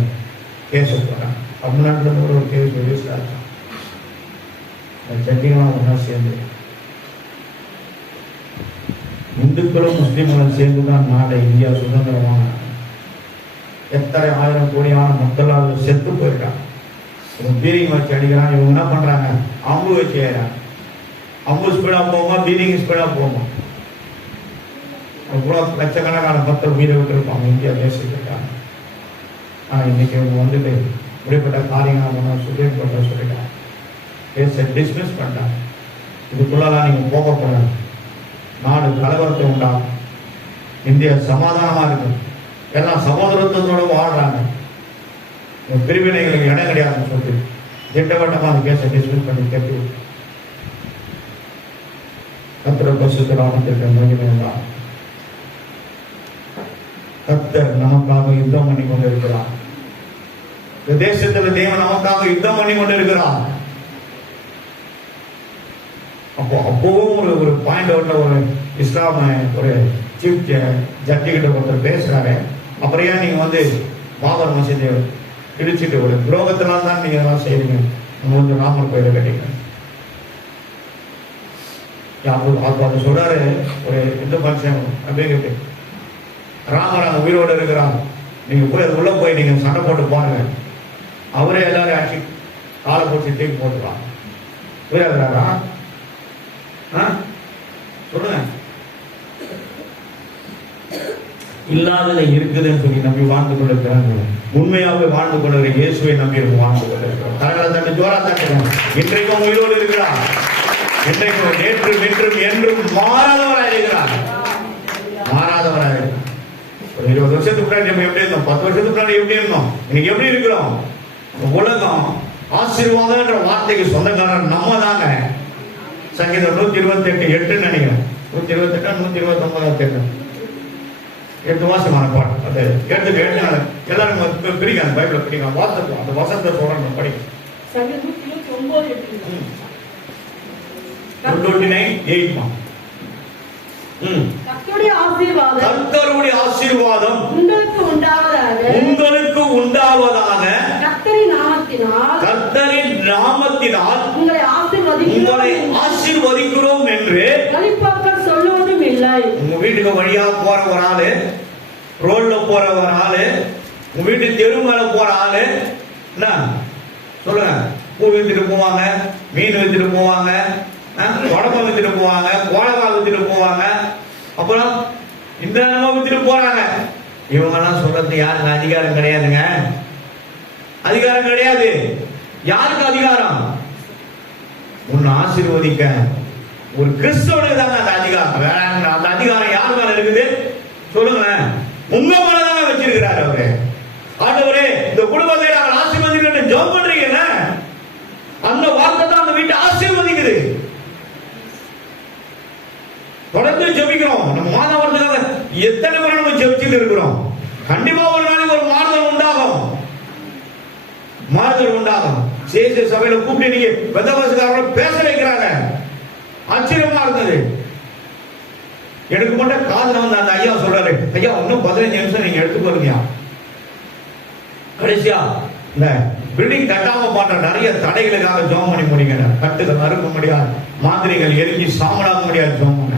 கேஸ் போறாங்க. தமிழ்நாட்டில் ஒரு கேஸ் ரிஜிஸ்டர் ஆச்சு. ஜட்ஜிகளாம் ஒன்றா சேர்ந்து இந்துக்களும் முஸ்லீம்களும் சேர்ந்துதான் நாடை இந்தியா சுதந்திரமான எத்தனை ஆயிரம் கோடியான மக்களால் செத்து போயிருக்காங்க. பீரிங் வச்சு அடிக்கிறான். இவங்க என்ன பண்றாங்க? அம்பு வச்சு ஏறாங்க. அம்பு ஸ்பீடா போகுமா, பீரிங் ஸ்பீடா போகுமா? கூட லட்சக்கணக்கான மக்கள் உயிரை விட்டுருப்பாங்க இந்தியா தேசத்துக்காக. ஆனா இன்னைக்கு இவங்க வந்துட்டு இப்படிப்பட்ட காரியங்கள் சுப்ரீம் கோர்ட்ல சொல்லிட்டாங்க. கேஸை டிஸ்மிஸ் பண்ணிட்டாங்க. இதுக்குள்ளதான் நீங்க போகக்கூடாது. நாடு கலவரத்தை உண்டாகும். இந்தியா சமாதானமா இருக்கு. எல்லாம் சகோதரத்தோட வாழ்றாங்க. பிரிவினைகளுக்கு இடம் கிடையாதுன்னு சொல்லி திட்டவட்டமா அந்த கேஸை டிஸ்மிஸ் பண்ணி கேட்டு கத்திர பசுத்தராமத்திற்கு மகிமையா. கர்த்தர் நமக்காக யுத்தம் பண்ணி கொண்டிருக்கிறார். இந்த தேசத்துல தேவன் நமக்காக யுத்தம் பண்ணி கொண்டிருக்கிறார். அப்பவும் ஒரு பாயிண்ட் அவுட்ல ஒரு இஸ்லாம ஒரு சீஃப் ஜட்ஜி கிட்ட ஒருத்தர் பேசுறாரு. அப்புறம் ஏன் நீங்க பாபர் மசீதை இடிச்சுட்டு ஒரு துரோகத்தினால தான் நீங்க எல்லாம் செய்றீங்க, ராமர் கோயிலை கட்டிங்க. அது சொல்றாரு ஒரு இந்து மனுஷன் அப்படிங்கிட்டு, ராமர் அந்த உயிரோடு இருக்கிறார். நீங்க போய் அது உள்ள போய் நீங்க சண்டை போட்டு பாருங்க, அவரே எல்லாரும் ஆட்சி காலை போட்டு தூக்கி போட்டுருவாங்க. உயிராகிறாரா? சொல்லுங்க. இல்லாததை இருக்குதுன்னு சொல்லி நம்பி வாழ்ந்து கொண்டிருக்கிறாங்க. உண்மையாவே வாழ்ந்து கொண்டிருக்கிற இயேசுவை நம்பி வாழ்ந்து கொண்டிருக்கிறோம். தரங்களை தட்டு ஜோரா தட்டுறோம். இன்றைக்கும் உயிரோடு இருக்கிறார். இன்றைக்கும் நேற்று நின்றும் என்றும் மாறாதவராக இருக்கிறார். மாறாதவராக இருக்கிறார். ஒரு 20 வருஷத்துக்கு முன்னாடி நம்ம எப்படி இருந்தோம், 10 வருஷத்துக்கு முன்னாடி எப்படி இருந்தோம், இன்னைக்கு எப்படி இருக்கிறோம்? உலகம் ஆசீர்வாதம் என்ற வார்த்தைக்கு சொந்தக்காரர் நம்ம தாங்க. சங்கீதம் 128:8 நினைக்கிறேன். 128 129 8 மாசமான பாட்டு. அது எடுத்து எல்லாரும் பிரிக்காங்க. பைபிள பிடிக்கும். வாசத்தை அந்த வசனத்தை சொல்றாங்க படிக்கும். சங்கீதம் 129:8. கர்த்தருடைய ஆசீர்வாதம் உங்களுக்கு உண்டாவதாக, கர்த்தரின் நாமத்தினால் உங்களை ஆசீர்வதிக்கிறோம் என்று வழிபாக்கள் சொல்லுவதும் இல்லை. உங்க வீட்டுக்கு வழியா போற ஒரு ஆளு, ரோட்ல போற ஒரு ஆளு, உங்க வீட்டு தெரு மேல போற ஆளு என்ன சொல்லுங்க, பூ வித்துட்டு போவாங்க, மீன் வித்துட்டு போவாங்க, உடம்பை வித்துட்டு போவாங்க, கோலக்காய் வித்துட்டு போவாங்க, அப்புறம் இந்த வித்துட்டு போறாங்க. இவங்க எல்லாம் சொல்றது யாருக்கு அதிகாரம் கிடையாதுங்க. அதிகாரம் கிடையாது. யாருக்கு அதிகாரம்? உன்னை ஆசீர்வதிக்க ஒரு கிறிஸ்தவனுக்கு தாங்க அந்த அதிகாரம். வேற அந்த அதிகாரம் யார் மேல இருக்குது சொல்லுங்க? உங்க மேலதாங்க வச்சிருக்கிறாரு அவரு. ஆண்டவரே இந்த குடும்பத்தை நாங்கள் ஆசீர்வதிக்கிறேன் ஜெபம் பண்றீங்க. அந்த வார்த்தை தான் அந்த வீட்டை ஆசீர்வதிக்குது. தொடர்ந்து ஜெபிக்கிறோம். நம்ம மாதவர்களுக்காக எத்தனை முறை நம்ம ஜெபிச்சுட்டு இருக்கிறோம். கண்டிப்பா ஒரு நாளைக்கு ஒரு மாறுதல் உண்டாகும். மாறுதல் உண்டாகும். சேச சபையில கூப்பிட்டு நீங்க பெந்தகோஸ்தேக்காரங்க பேச வைக்கிறாங்க. ஆச்சரியமா இருந்தது. எனக்கு மட்டும் காதுல வந்து அந்த ஐயா சொல்றாரு, ஐயா இன்னும் 15 நிமிஷம் நீங்க எடுத்துக்கொள்ளுங்க. கடைசியா இந்த பில்டிங் கட்டாம பண்ற நிறைய தடைகளுக்காக ஜெபம் பண்ணி முடிங்க. கட்டுகள் அறுக்க முடியாது, மாந்திரிகள் எரிஞ்சு சாமடாக முடியாது ஜெபம் பண்ண.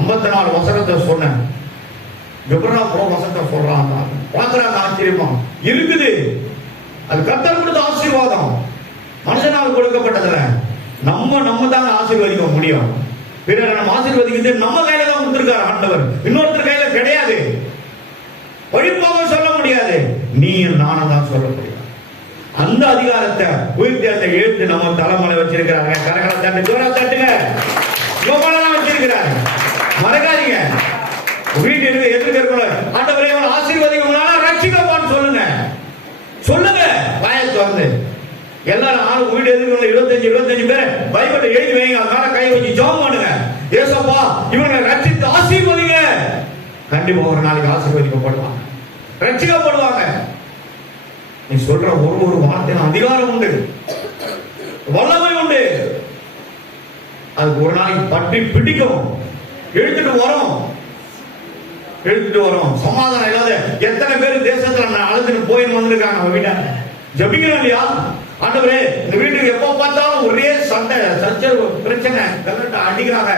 54 வசனத்தை சொன்னேன். எப்படா ப்ரோ வசனத்தை சொல்றாங்க பாக்குறாங்க. ஆச்சரியமா இருக்குது. அது கர்த்தர் கொடுத்த ஆசீர்வாதம். மனுஷனால் கொடுக்கப்பட்டதுல நம்ம தாங்க ஆசீர்வதிக்க முடியும். பிறரை நம்ம ஆசீர்வதிக்கிறது நம்ம கையில தான் கொடுத்திருக்காரு ஆண்டவர். இன்னொருத்தர் கையில கிடையாது. வழிபாக சொல்ல முடியாது. நீ நானும் தான் சொல்ல முடியும். அந்த அதிகாரத்தை உயிர்த்தியத்தை எழுத்து நம்ம தலைமுறை வச்சிருக்கிறாங்க. கரகளை தட்டு ஜோரா தட்டுங்க. வச்சிருக்கிறாங்க. மறக்காதீங்க. வீட்டில் எதிர்க்க இருக்கணும். ஆண்டவரே இவனை ஆசீர்வதிக்கணும்னா ரட்சிக்கப்பான்னு சொல்லுங்க. சொல்லுங்க வாயை திறந்து. எல்லாரும் ஆளுக்கு வீடு எதிர்க்க 25 பேர் பைபிளை எழுதி வைங்க. அதனால கை வச்சு ஜெபம் பண்ணுங்க. ஏசப்பா இவனை ரட்சித்து ஆசீர்வதிங்க. கண்டிப்பா ஒரு நாளைக்கு ஆசீர்வதிக்கப்படுவாங்க, ரட்சிக்கப்படுவாங்க. நீ சொல்ற ஒரு வார்த்தையும் அதிகாரம் உண்டு, வல்லமை உண்டு. அதுக்கு ஒரு நாளைக்கு பற்றி பிடிக்கும். எழுத்துட்டு வரோம். சமாதானம் இல்லாத எத்தனை பேர் தேசத்துல அழுதுன்னு போயின்னு வந்திருக்காங்க. நம்ம வீட்டாங்க ஜபிக்கணும் இல்லையா? ஆண்டவரே இந்த வீட்டுக்கு எப்ப பார்த்தாலும் ஒரே சண்டை, சச்சரவு, பிரச்சனை, அடிக்கிறாங்க.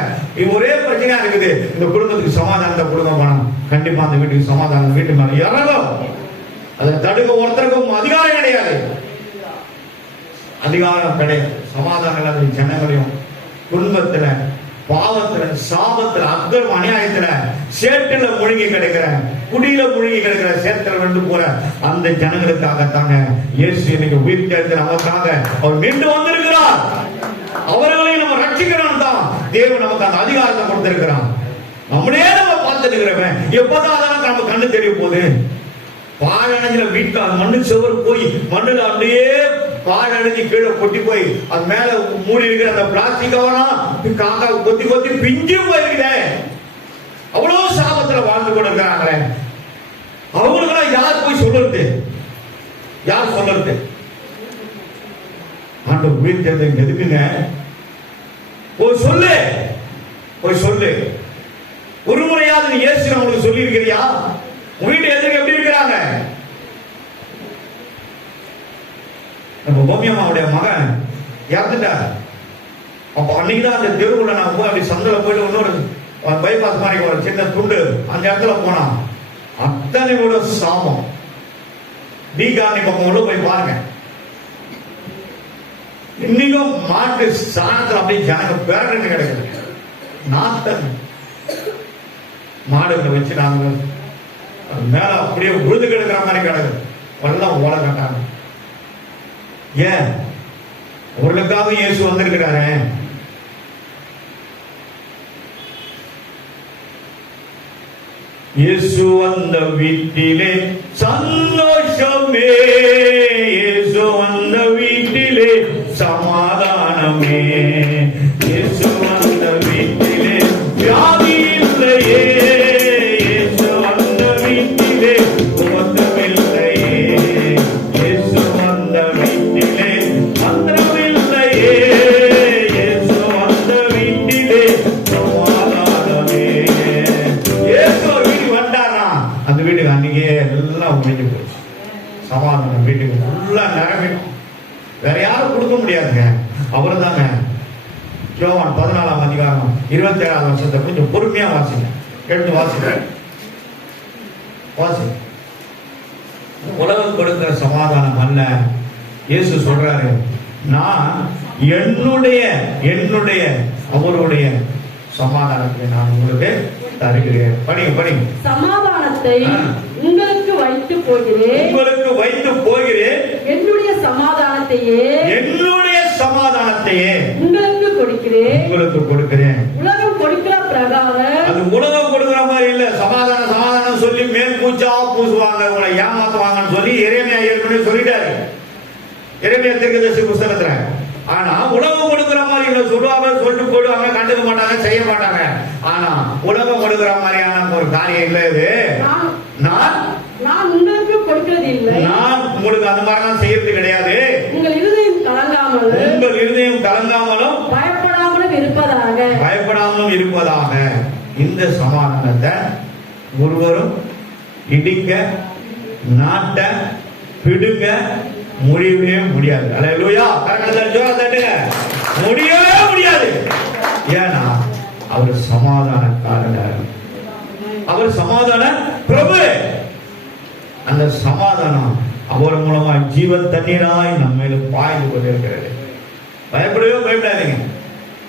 ஒரே பிரச்சனையா இருக்குது. இந்த குடும்பத்துக்கு சமாதானத்தை கொடுங்க பணம். கண்டிப்பா அந்த வீட்டுக்கு சமாதானம் வீட்டு மேல இறங்கும். அதை தடுக்க ஒருத்தருக்கும் அதிகாரம் கிடையாது. சமாதானம் இல்லாத ஜனங்களையும் குடும்பத்துல, பாவத்துல, சாபத்துல, அக்கிரம அநியாயத்துல, சேற்றுல மூழ்கி கிடக்கிற, குடியில மூழ்கி கிடக்கிற, சேத்துல ரெண்டு போற அந்த ஜனங்களுக்காகத்தாங்க இயேசு இன்னைக்கு உயிர் தேர்ந்து நமக்காக அவர் மீண்டு வந்திருக்கிறார். அவர்களையும் நம்ம ரட்சிக்கிறோம் தான் தேவன் நமக்கு அந்த அதிகாரத்தை கொடுத்திருக்கிறான். நம்மளே நம்ம பார்த்துட்டு இருக்கிறவன் எப்பதான் அதெல்லாம் நம்ம கண்ணு தெரிய போகுது. பாழடைஞ்சில வீட்டா மண்ணு செவரு போய் மண்ணுல அப்படியே பாழடைஞ்சு கீழே கொட்டி போய் அது மேல மூடி இருக்கிற அந்த பிளாஸ்டிக் கவரம் காக்கா கொத்தி பிஞ்சு போயிருக்குதே. அவ்வளவு சாபத்துல வாழ்ந்து கொண்டு இருக்கிறாங்களே. அவங்களுக்கெல்லாம் யார் போய் சொல்லுறது? யார் சொல்லுறது? ஆண்டவர் உயிர் தேர்தல் எதுக்குங்க? போய் சொல்லு. ஒரு முறையாவது நீ இயேசு அவங்களுக்கு சொல்லி இருக்கிறியா? வீட்டு எதிர்க்க எப்படி இருக்கிறாங்க? நம்ம பூமியம்மாவுடைய மகன் இறந்துட்டார். அப்ப அன்னைக்குதான் அந்த தெருவுல நான் போய் அப்படி சந்தில போயிட்டு இன்னொரு பைபாஸ் மாதிரி ஒரு சின்ன துண்டு அந்த இடத்துல போனா அத்தனை கூட சாபம். தீகாரணி பக்கம் உள்ள போய் பாருங்க. இன்னைக்கும் மாட்டு சாணத்துல அப்படியே ஜனங்க பேரன்னு கிடக்குது. நாத்தன் மாடுகளை வச்சு நாங்க மேல அப்படியே உழுது கிடக்கிற மாதிரி கிடக்குது. எல்லாம் ஓலை கட்டாங்க. ஏன்? அவர்களுக்காக இயேசு வந்திருக்கிறாரு. இயேசு வந்த வீட்டிலே சந்தோஷமே, இயேசு வந்த வீட்டிலே சமாதானமே, இயேசு வந்த வீட்டிலே வியாதி இல்லையே, இயேசு வந்த வீட்டிலே உபத்திரமில்லையே, இயேசு வந்த வீட்டிலே மந்திரமில்லையே, இயேசு வந்த வீட்டிலே சமாதானமே. இயேசு வீட்டுக்கு வந்தாரா அந்த வீட்டுக்கு அன்னைக்கே எல்லாம் முடிஞ்சு போச்சு. சமாதானம் வீட்டுக்கு ஃபுல்லா நிரம்பிடும். வேற யாரும் கொடுக்க முடியாதுங்க, அவரு தாங்க. யோவான் 14ஆம் அதிகாரம் 27ஆம் வருஷத்தை கொஞ்சம் பொறுமையா வாசிங்க. கேட்டு வாசிங்க. உலகம் கொடுக்கிற சமாதானம் அல்ல. இயேசு சொல்றாரு, நான் என்னுடைய அவருடைய சமாதானத்தை நான் உங்களுக்கு தருகிறேன். படிங்க. சமாதானத்தை உங்களுக்கு வைத்து போகிறேன், என்னுடைய சமாதானத்தையே உங்களுக்கு கொடுக்கிறேன். உலகம் கொடுக்கிற பிரகாரம், அது உலகம் கொடுக்கிற மாதிரி இல்ல. சமாதானம் சொல்லி மேல் பூச்சா பூசுவாங்க, உங்களை ஏமாத்துவாங்கன்னு சொல்லி எரேமியா ஏற்கனவே சொல்லிட்டாரு, எரேமியா தீர்க்கதரிசி புத்தகத்துல. ஆனா உலகம் கொடுக்கிற மாதிரி இல்ல. சொல்லுவாங்க, சொல்லிட்டு போயிடுவாங்க, கண்டுக்க மாட்டாங்க, செய்ய மாட்டாங்க. ஆனா உலகம் கொடுக்கிற மாதிரியான ஒரு காரியம் இல்ல இது. நான் உங்களுக்கு கொடுக்கிறது இல்லை. நான் உங்களுக்கு அந்த மாதிரி தான் செய்யறது கிடையாது. உங்கள் இருதயம் கலங்காமலும் பயப்படாமலும் இருப்பதாக. இந்த சமாதானத்தை ஒருவரும் இடிக்க, நாட்ட, பிடுங்க முடியவே முடியாது. அல்லேலூயா. முடியவே முடியாது. ஏன்னா அவர் சமாதானக்காரர், அவர் சமாதான பிரபு. அந்த சமாதானம் அவர் மூலமா ஜீவ தண்ணீராய் நம்ம மேல பாய்ந்து கொண்டிருக்கிறது. பயப்படாதீங்க.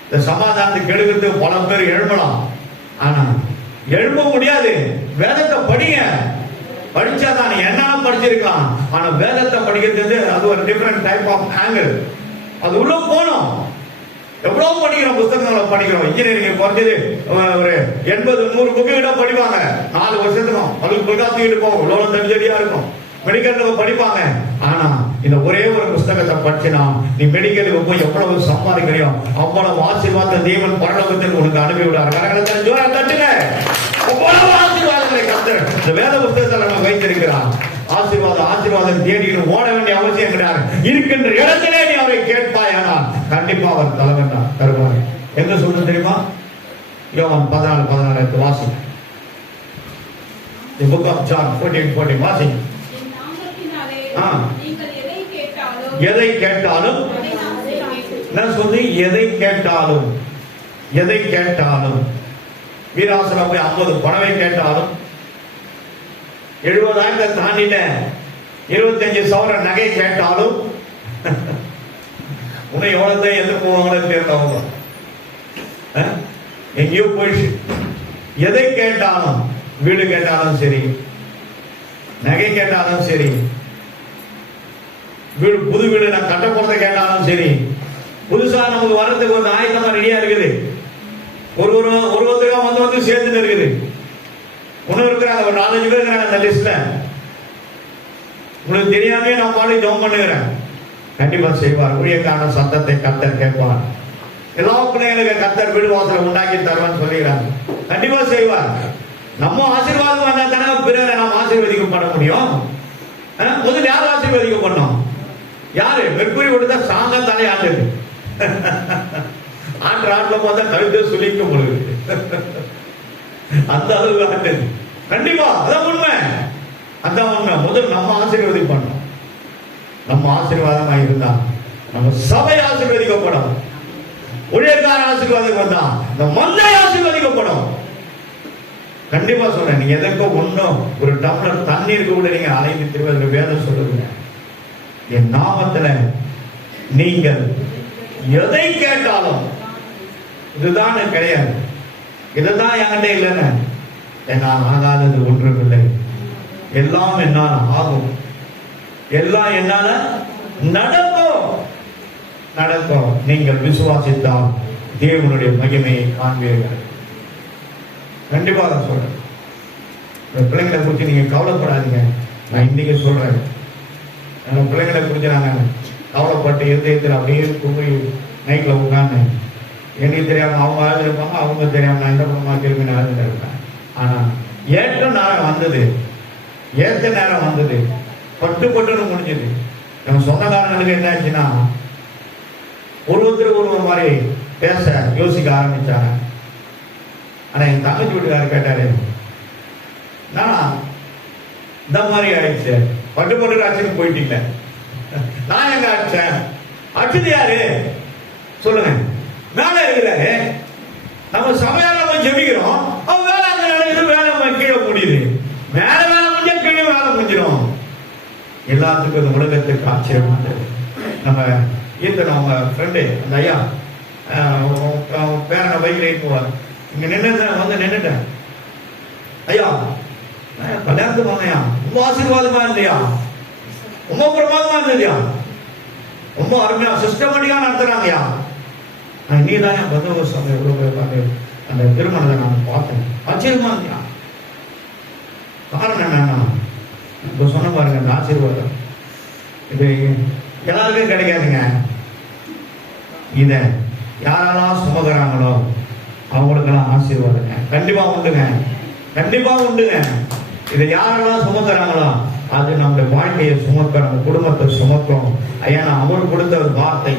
இந்த சமாதானத்தை கெடுக்கிறதுக்கு பல பேர் எழும்பலாம், ஆனா எழும்ப முடியாது. வேதத்தை படிங்க. படிச்சாதான் என்னாலும் படிச்சிருக்கலாம். ஆனா வேதத்தை படிக்கிறது அது ஒரு டிஃபரெண்ட் டைப் ஆஃப் ஆங்கிள். அது உள்ள போனோம். எவ்வளவு படிக்கிறோம், புத்தகங்களை படிக்கிறோம். இன்ஜினியரிங் குறைஞ்சது ஒரு 80-100 புக்கு கிட்ட படிப்பாங்க. 4 வருஷத்துக்கும் அதுக்கு புக்காத்திட்டு போகும். எவ்வளவு தனித்தனியா இருக்கும். மெடிக்கல் படிப்பாங்க. ஆனா இந்த ஒரே ஒரு புஸ்தகத்தை படிச்சுனா நீ மெடிக்கலுக்கு போய் எவ்வளவு சம்பாதிக்கிறியோ அவ்வளவு ஆசீர்வாத தேவன் பரலோகத்தில் உனக்கு அனுப்பி விடார். கரங்களை ஜோரா தட்டுங்க. அவ்வளவு ஆசீர்வாதங்களை கர்த்தர் இந்த வேத புஸ்தகத்தில் நம்ம வைத்திருக்கிறார். ஆசீர்வாதம் தேடின்னு ஓட வேண்டிய அவசியம் கிடையாது. இருக்கின்ற இடத்திலே நீ அவரை கேட்பாய், ஆனால் கண்டிப்பா அவர் தலைவன் தருவார். எங்க சொல்றது தெரியுமா? யோவான் 14:14 வாசி. The book of John 14:14 வாசி. எதை கேட்டாலும் நான் சொல்லி எதை கேட்டாலும் வீராசனம் போய் 50 பணவை கேட்டாலும் 70,000 தாண்டிட்ட 25,000 நகை கேட்டாலும் உன்னை எவ்வளவு எதிர்ப்பு போவாங்களோ தெரியல. எங்கேயோ போயிடுச்சு. எதை கேட்டாலும், வீடு கேட்டாலும் சரி, நகை கேட்டாலும் சரி, வீடு புது வீடு நான் கட்ட போறதை கேட்டாலும் சரி, புதுசா நமக்கு வர்றதுக்கு ஒரு ஆயத்தமா ரெடியா இருக்குது. ஒருத்தருக்கா வந்து சேர்ந்து இருக்குது. இன்னும் இருக்கிறாங்க ஒரு 4-5 பேர் இருக்கிறாங்க அந்த லிஸ்ட்ல. உங்களுக்கு தெரியாமே நான் பாடி ஜெபம் பண்ணுகிறேன். கண்டிப்பா செய்வார். ஊழியக்கான சத்தத்தை கர்த்தர் கேட்பார். எல்லா பிள்ளைங்களுக்கு கர்த்தர் வீடு வாசலை உண்டாக்கி தருவான்னு சொல்லுகிறாங்க. கண்டிப்பா செய்வார். நம்ம ஆசீர்வாதம் வந்தா தானே பிறரை நாம் ஆசீர்வதிக்கப்பட முடியும். முதல்ல யார் ஆசீர்வதிக்கப்படணும்? யாரு? மெர்க்குரி விடுதா சாங்க தலை ஆண்டது. ஆட்டுல பார்த்தா கழுத்து சுழிக்க முடியுது. அந்த அளவு ஆண்டது. கண்டிப்பா அதான் உண்மை. முதல் நம்ம ஆசீர்வதிப்படணும். நம்ம ஆசீர்வாதமா இருந்தா நம்ம சபை ஆசீர்வதிக்கப்படும். ஊழியக்கார ஆசீர்வாதம் வந்தா இந்த மந்தை ஆசீர்வதிக்கப்படும். கண்டிப்பா சொல்றேன். நீங்க எதற்கும் ஒண்ணும் ஒரு டம்ளர் தண்ணீருக்கு கூட நீங்க அலைந்து திருவள்ளுவர் வேதம் சொல்லுங்க. என் நாமத்துல நீங்கள் எதை கேட்டாலும், இதுதான் கிடையாது, இதுதான் என்கிட்ட இல்லைன்னு, என்னால் ஆகாதது ஒன்றும் இல்லை, எல்லாம் என்னால் ஆகும், எல்லாம் என்னால நடக்கும். நீங்கள் விசுவாசித்தால் தேவனுடைய மகிமையை காண்பீர்கள். கண்டிப்பாக சொல்றேன். பிள்ளைங்களை குறித்து நீங்க கவலைப்படாதீங்க. நான் இன்னைக்கு சொல்றேன், நம்ம பிள்ளைங்களை குறித்து நாங்க கவலைப்பட்டு இருதயத்தில் அப்படியே தூங்கி நைட்ல உட்காந்து எனக்கு தெரியாம அவங்க அழுதுருப்பாங்க, அவங்க தெரியாம நான் எந்த பக்கமா திரும்பி நான் அழுதுட்டு இருப்பேன். ஆனா ஏற்ற நேரம் வந்தது, பட்டுன்னு முடிஞ்சது. நம்ம சொந்தக்காரங்களுக்கு என்ன ஆச்சுன்னா ஒருத்தருக்கு ஒரு மாதிரி பேச யோசிக்க ஆரம்பிச்சாங்க. ஆனா என் தங்கச்சி வீட்டுக்காரர் கேட்டாரு, நான் இந்த மாதிரி ஆயிடுச்சு, பட்டு அச்சுன்னு போயிட்டீங்க. நான் எங்க அடிச்சேன்? அடிச்சது யாரு சொல்லுங்க? மேல இருக்கிறாரு. நம்ம சமையல் நம்ம ஜெபிக்கிறோம், அவன் வேலை அங்க நடக்குது, வேலை கீழே முடியுது. மேல வேலை முடிஞ்சா கீழே வேலை முடிஞ்சிடும். எல்லாத்துக்கும் இந்த உலகத்துக்கு ஆச்சரியமானது. நம்ம அவங்க ஃப்ரெண்டு அந்த ஐயா பேரனை பைக்கில் போவார். இங்க நின்றுட்டேன். ஐயா கல்யாணத்துக்கு போனையா, ரொம்ப ஆசீர்வாதமா இருந்தியா, ரொம்ப பிரமாதமா இருந்ததுயா, ரொம்ப அருமையா சிஸ்டமேட்டிக்கா நடத்துறாங்கயா. நீ தான் பந்தோபஸ்து எவ்வளவு அந்த திருமணத்தை நான் பார்த்தேன், ஆச்சரியமா இருந்தியா. காரணம் என்னன்னா இப்ப சொன்ன பாருங்க, அந்த ஆசீர்வாதம் இது எல்லாருக்கும் கிடைக்காதுங்க. இத யாரெல்லாம் சுமக்கிறாங்களோ அவங்களுக்கெல்லாம் ஆசீர்வாதங்க கண்டிப்பா உண்டுங்க, கண்டிப்பா உண்டுங்க. இதை யாரெல்லாம் சுமக்கிறாங்களோ அது நம்முடைய வாழ்க்கையை சுமக்க, நம்ம குடும்பத்தை சுமக்கும். ஏன்னா அவர் கொடுத்த ஒரு வார்த்தை,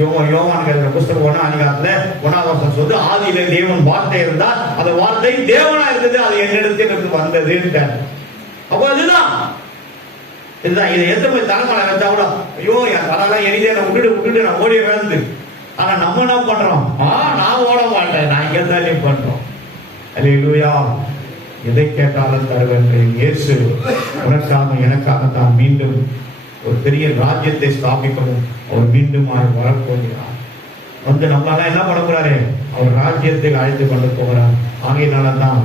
யோவான் புஸ்தகம் 1ஆம் அதிகாரத்துல 1ஆம் வசனம் சொல்லுது, ஆதியிலே தேவன் வார்த்தை இருந்தால் அந்த வார்த்தை தேவனா இருந்தது, அது என்னிடத்தில் வந்தது. அப்போ இதுதான் இதை எந்த போய் தலைமலை வச்சா கூட ஐயோ என் தலைலாம் எரிதே விட்டுட்டு நான் ஓடிய வேந்து. ஆனா நம்ம என்ன பண்றோம்? நான் ஓட மாட்டேன், நான் இங்க தான் பண்றோம். அல்லேலூயா. எதை கேட்டாலும் தருவேன். இயேசு உனக்காக எனக்காக தான் மீண்டும் ஒரு பெரிய ராஜ்யத்தை ஸ்தாபிக்கவும் அவர் மீண்டும் வரப்போகிறார். நம்மளால என்ன பண்ண போறாரு? அவர் ராஜ்யத்தை அழைத்து கொண்டு போகிறார். ஆகையினால்தான்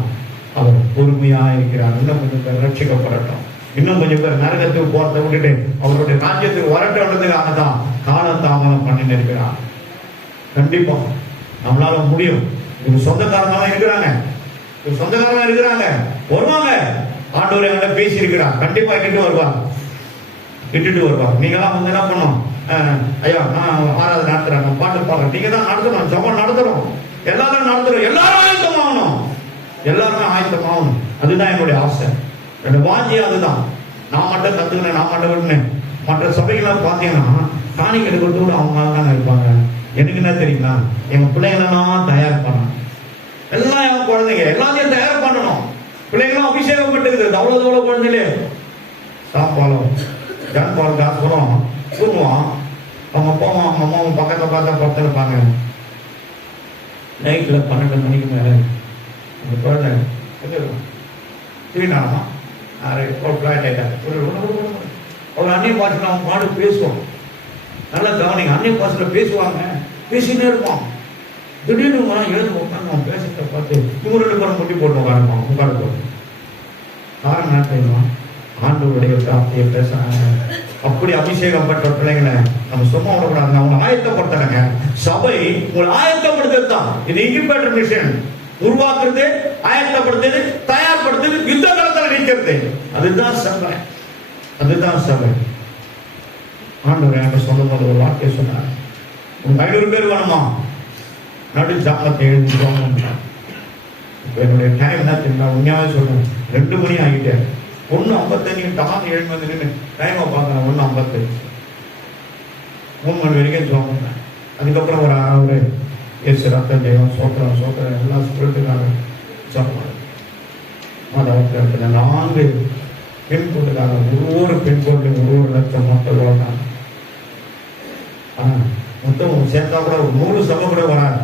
அவர் பொறுமையா இருக்கிறார். இன்னும் கொஞ்சம் பேர் ரட்சிக்கப்படட்டும், இன்னும் கொஞ்சம் பேர் நரகத்துக்கு போறதை விட்டுட்டு அவருடைய ராஜ்யத்துக்கு வரட்டும்ன்றதுக்காக தான் காலம் தாமதம் பண்ணி இருக்கிறார். கண்டிப்பா நம்மளால முடியும். இவங்க சொந்தக்காரங்க இருக்கிறாங்க, சொந்தக்காரங்க இருக்கிறாங்க, வருவாங்க. ஆண்டவர் என்கிட்ட பேசி இருக்கிறார், கண்டிப்பா இட்டுட்டு வருவாங்க. நீங்க எல்லாம் வந்து என்ன பண்ணும், ஐயா நான் ஆராதனை நடத்துறேன், பாட்டு பாடுறேன், நீங்க தான் நடத்தணும், ஜெபம் நடத்துறோம், எல்லாரும் நடத்துறோம், எல்லாரும் ஆயத்தமாகணும், எல்லாருமே ஆயத்தமாகணும். அதுதான் என்னுடைய ஆசை, என்னோட வாஞ்சி அதுதான். நான் மட்டும் கத்துக்கினேன், நான் மட்டும் விட்டுனேன். மற்ற சபைகளாம் பார்த்தீங்கன்னா காணிக்கை எடுக்கிறதோடு அவங்க தானே இருப்பாங்க. எனக்கு என்ன தெரியுங்களா, எங்க பிள்ளைங்களெல்லாம் தயார் பண்ணணும், எல்லாம் என் குழந்தைங்க எல்லாத்தையும் தயார் பண்ணணும். பிள்ளைங்களும் அபிஷேகம் பட்டுக்குது, அவ்வளவு குழந்தைங்களே சாப்பாலும் ஜான்பால் காசு கூட தூங்குவான். அவங்க அப்பாவும் அவங்க அம்மாவும் பக்கத்தில் பார்த்தா படுத்துருப்பாங்க. நைட்டில் 12 மணிக்கு மேலே அந்த குழந்தை தீனாமா அவர் அந்நிய பாஷையில் அவன் பாடு பேசுவான். நல்லா கவனிங்க, அந்நிய பாஷையில் பேசுவாங்க, பேசினே இருப்பான். திடீர்னு எழுந்து உட்காந்து அவன் பேசுறத பார்த்து இவங்க 2 பேரும் முட்டி போட்டு உட்கார போட்டு காரணம் என்ன தெரியுமா, ஆண்டவருடைய பிராப்தியை பேசுறாங்க. அப்படி அபிஷேகம் பெற்ற பிள்ளைங்களை நம்ம சும்மா விடக்கூடாது, அவங்க ஆயத்தப்படுத்துறாங்க. சபை உங்களை ஆயத்தப்படுத்துறது தான். இது இன்குபேட்டர் மிஷன் உருவாக்குறது, ஆயத்தப்படுத்துறது, தயார்படுத்துறது, யுத்த காலத்தில் நிற்கிறது. அதுதான் சபை, அதுதான் சபை. ஆண்டவர் என்கிட்ட சொல்லும் போது ஒரு வார்த்தையை சொன்னார், உங்க 500 பேர் வேணுமா, நடு ஜாமத்தை எழுதிடுவாங்க. இப்போ என்னுடைய டைம் என்ன தெரியுமா, உண்மையாவே சொல்றேன், 2 மணி ஆகிட்டேன். 1:55 டான் எழுந்து வந்து நின்று டைமை பார்க்குறேன், 1:55 3 மணி வரைக்கும் ஜோம் பண்ணேன். அதுக்கப்புறம் ஒரு இயேசு ரத்த தெய்வம் சோத்திரம் எல்லாம் சொல்லிட்டுருக்காங்க. ஜோம் பண்ண 4 பெண் போட்டுக்காங்க. ஒவ்வொரு பெண் போட்டு 1 லட்சம் மக்கள் வராங்க. மொத்தம் சேர்த்தா கூட ஒரு 100 சபை கூட வராது.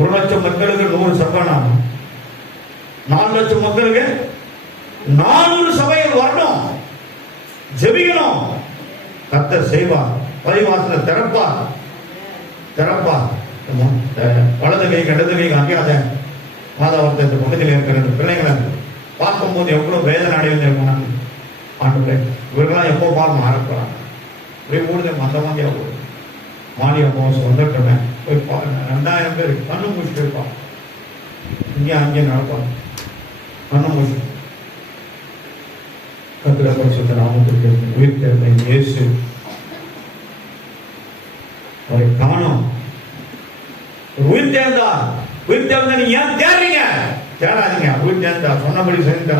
1 லட்சம் மக்களுக்கு 100 சபைனா 4 லட்சம் மக்களுக்கு 400 சபைகள் வரணும். ஜெபிக்கணும், கர்த்தர் செய்வார். பரிவாசல திறப்பார். வலது கை இடது கை அங்கேயாத மாதாவரத்தை பக்கத்தில் இருக்கிற பிள்ளைங்களை பார்க்கும்போது எவ்வளவு வேதனை அடைந்திருக்கணும். ஆண்டு இவர்களாம் எப்போ பார்க்க ஆரம்பிக்கிறாங்க. அப்படியே மூடுத மந்தமாதியா போகுது. மாடி அம்மாவை வந்துட்டேன் போய் 2000 பேர் கண்ணு முடிச்சுட்டு இருப்பான். அங்கே நடப்பாங்க, கண்ணு முடிச்சு கத்திர பரிசுத்த நாமத்திற்கு உயிர் தேர்ந்த இயேசு அவரை காணோம். உயிர் தேர்ந்தார். உயிர் தேர்ந்த நீங்க ஏன் தேடுறீங்க? தேடாதீங்க. உயிர் தேர்ந்தா சொன்னபடி செஞ்சா,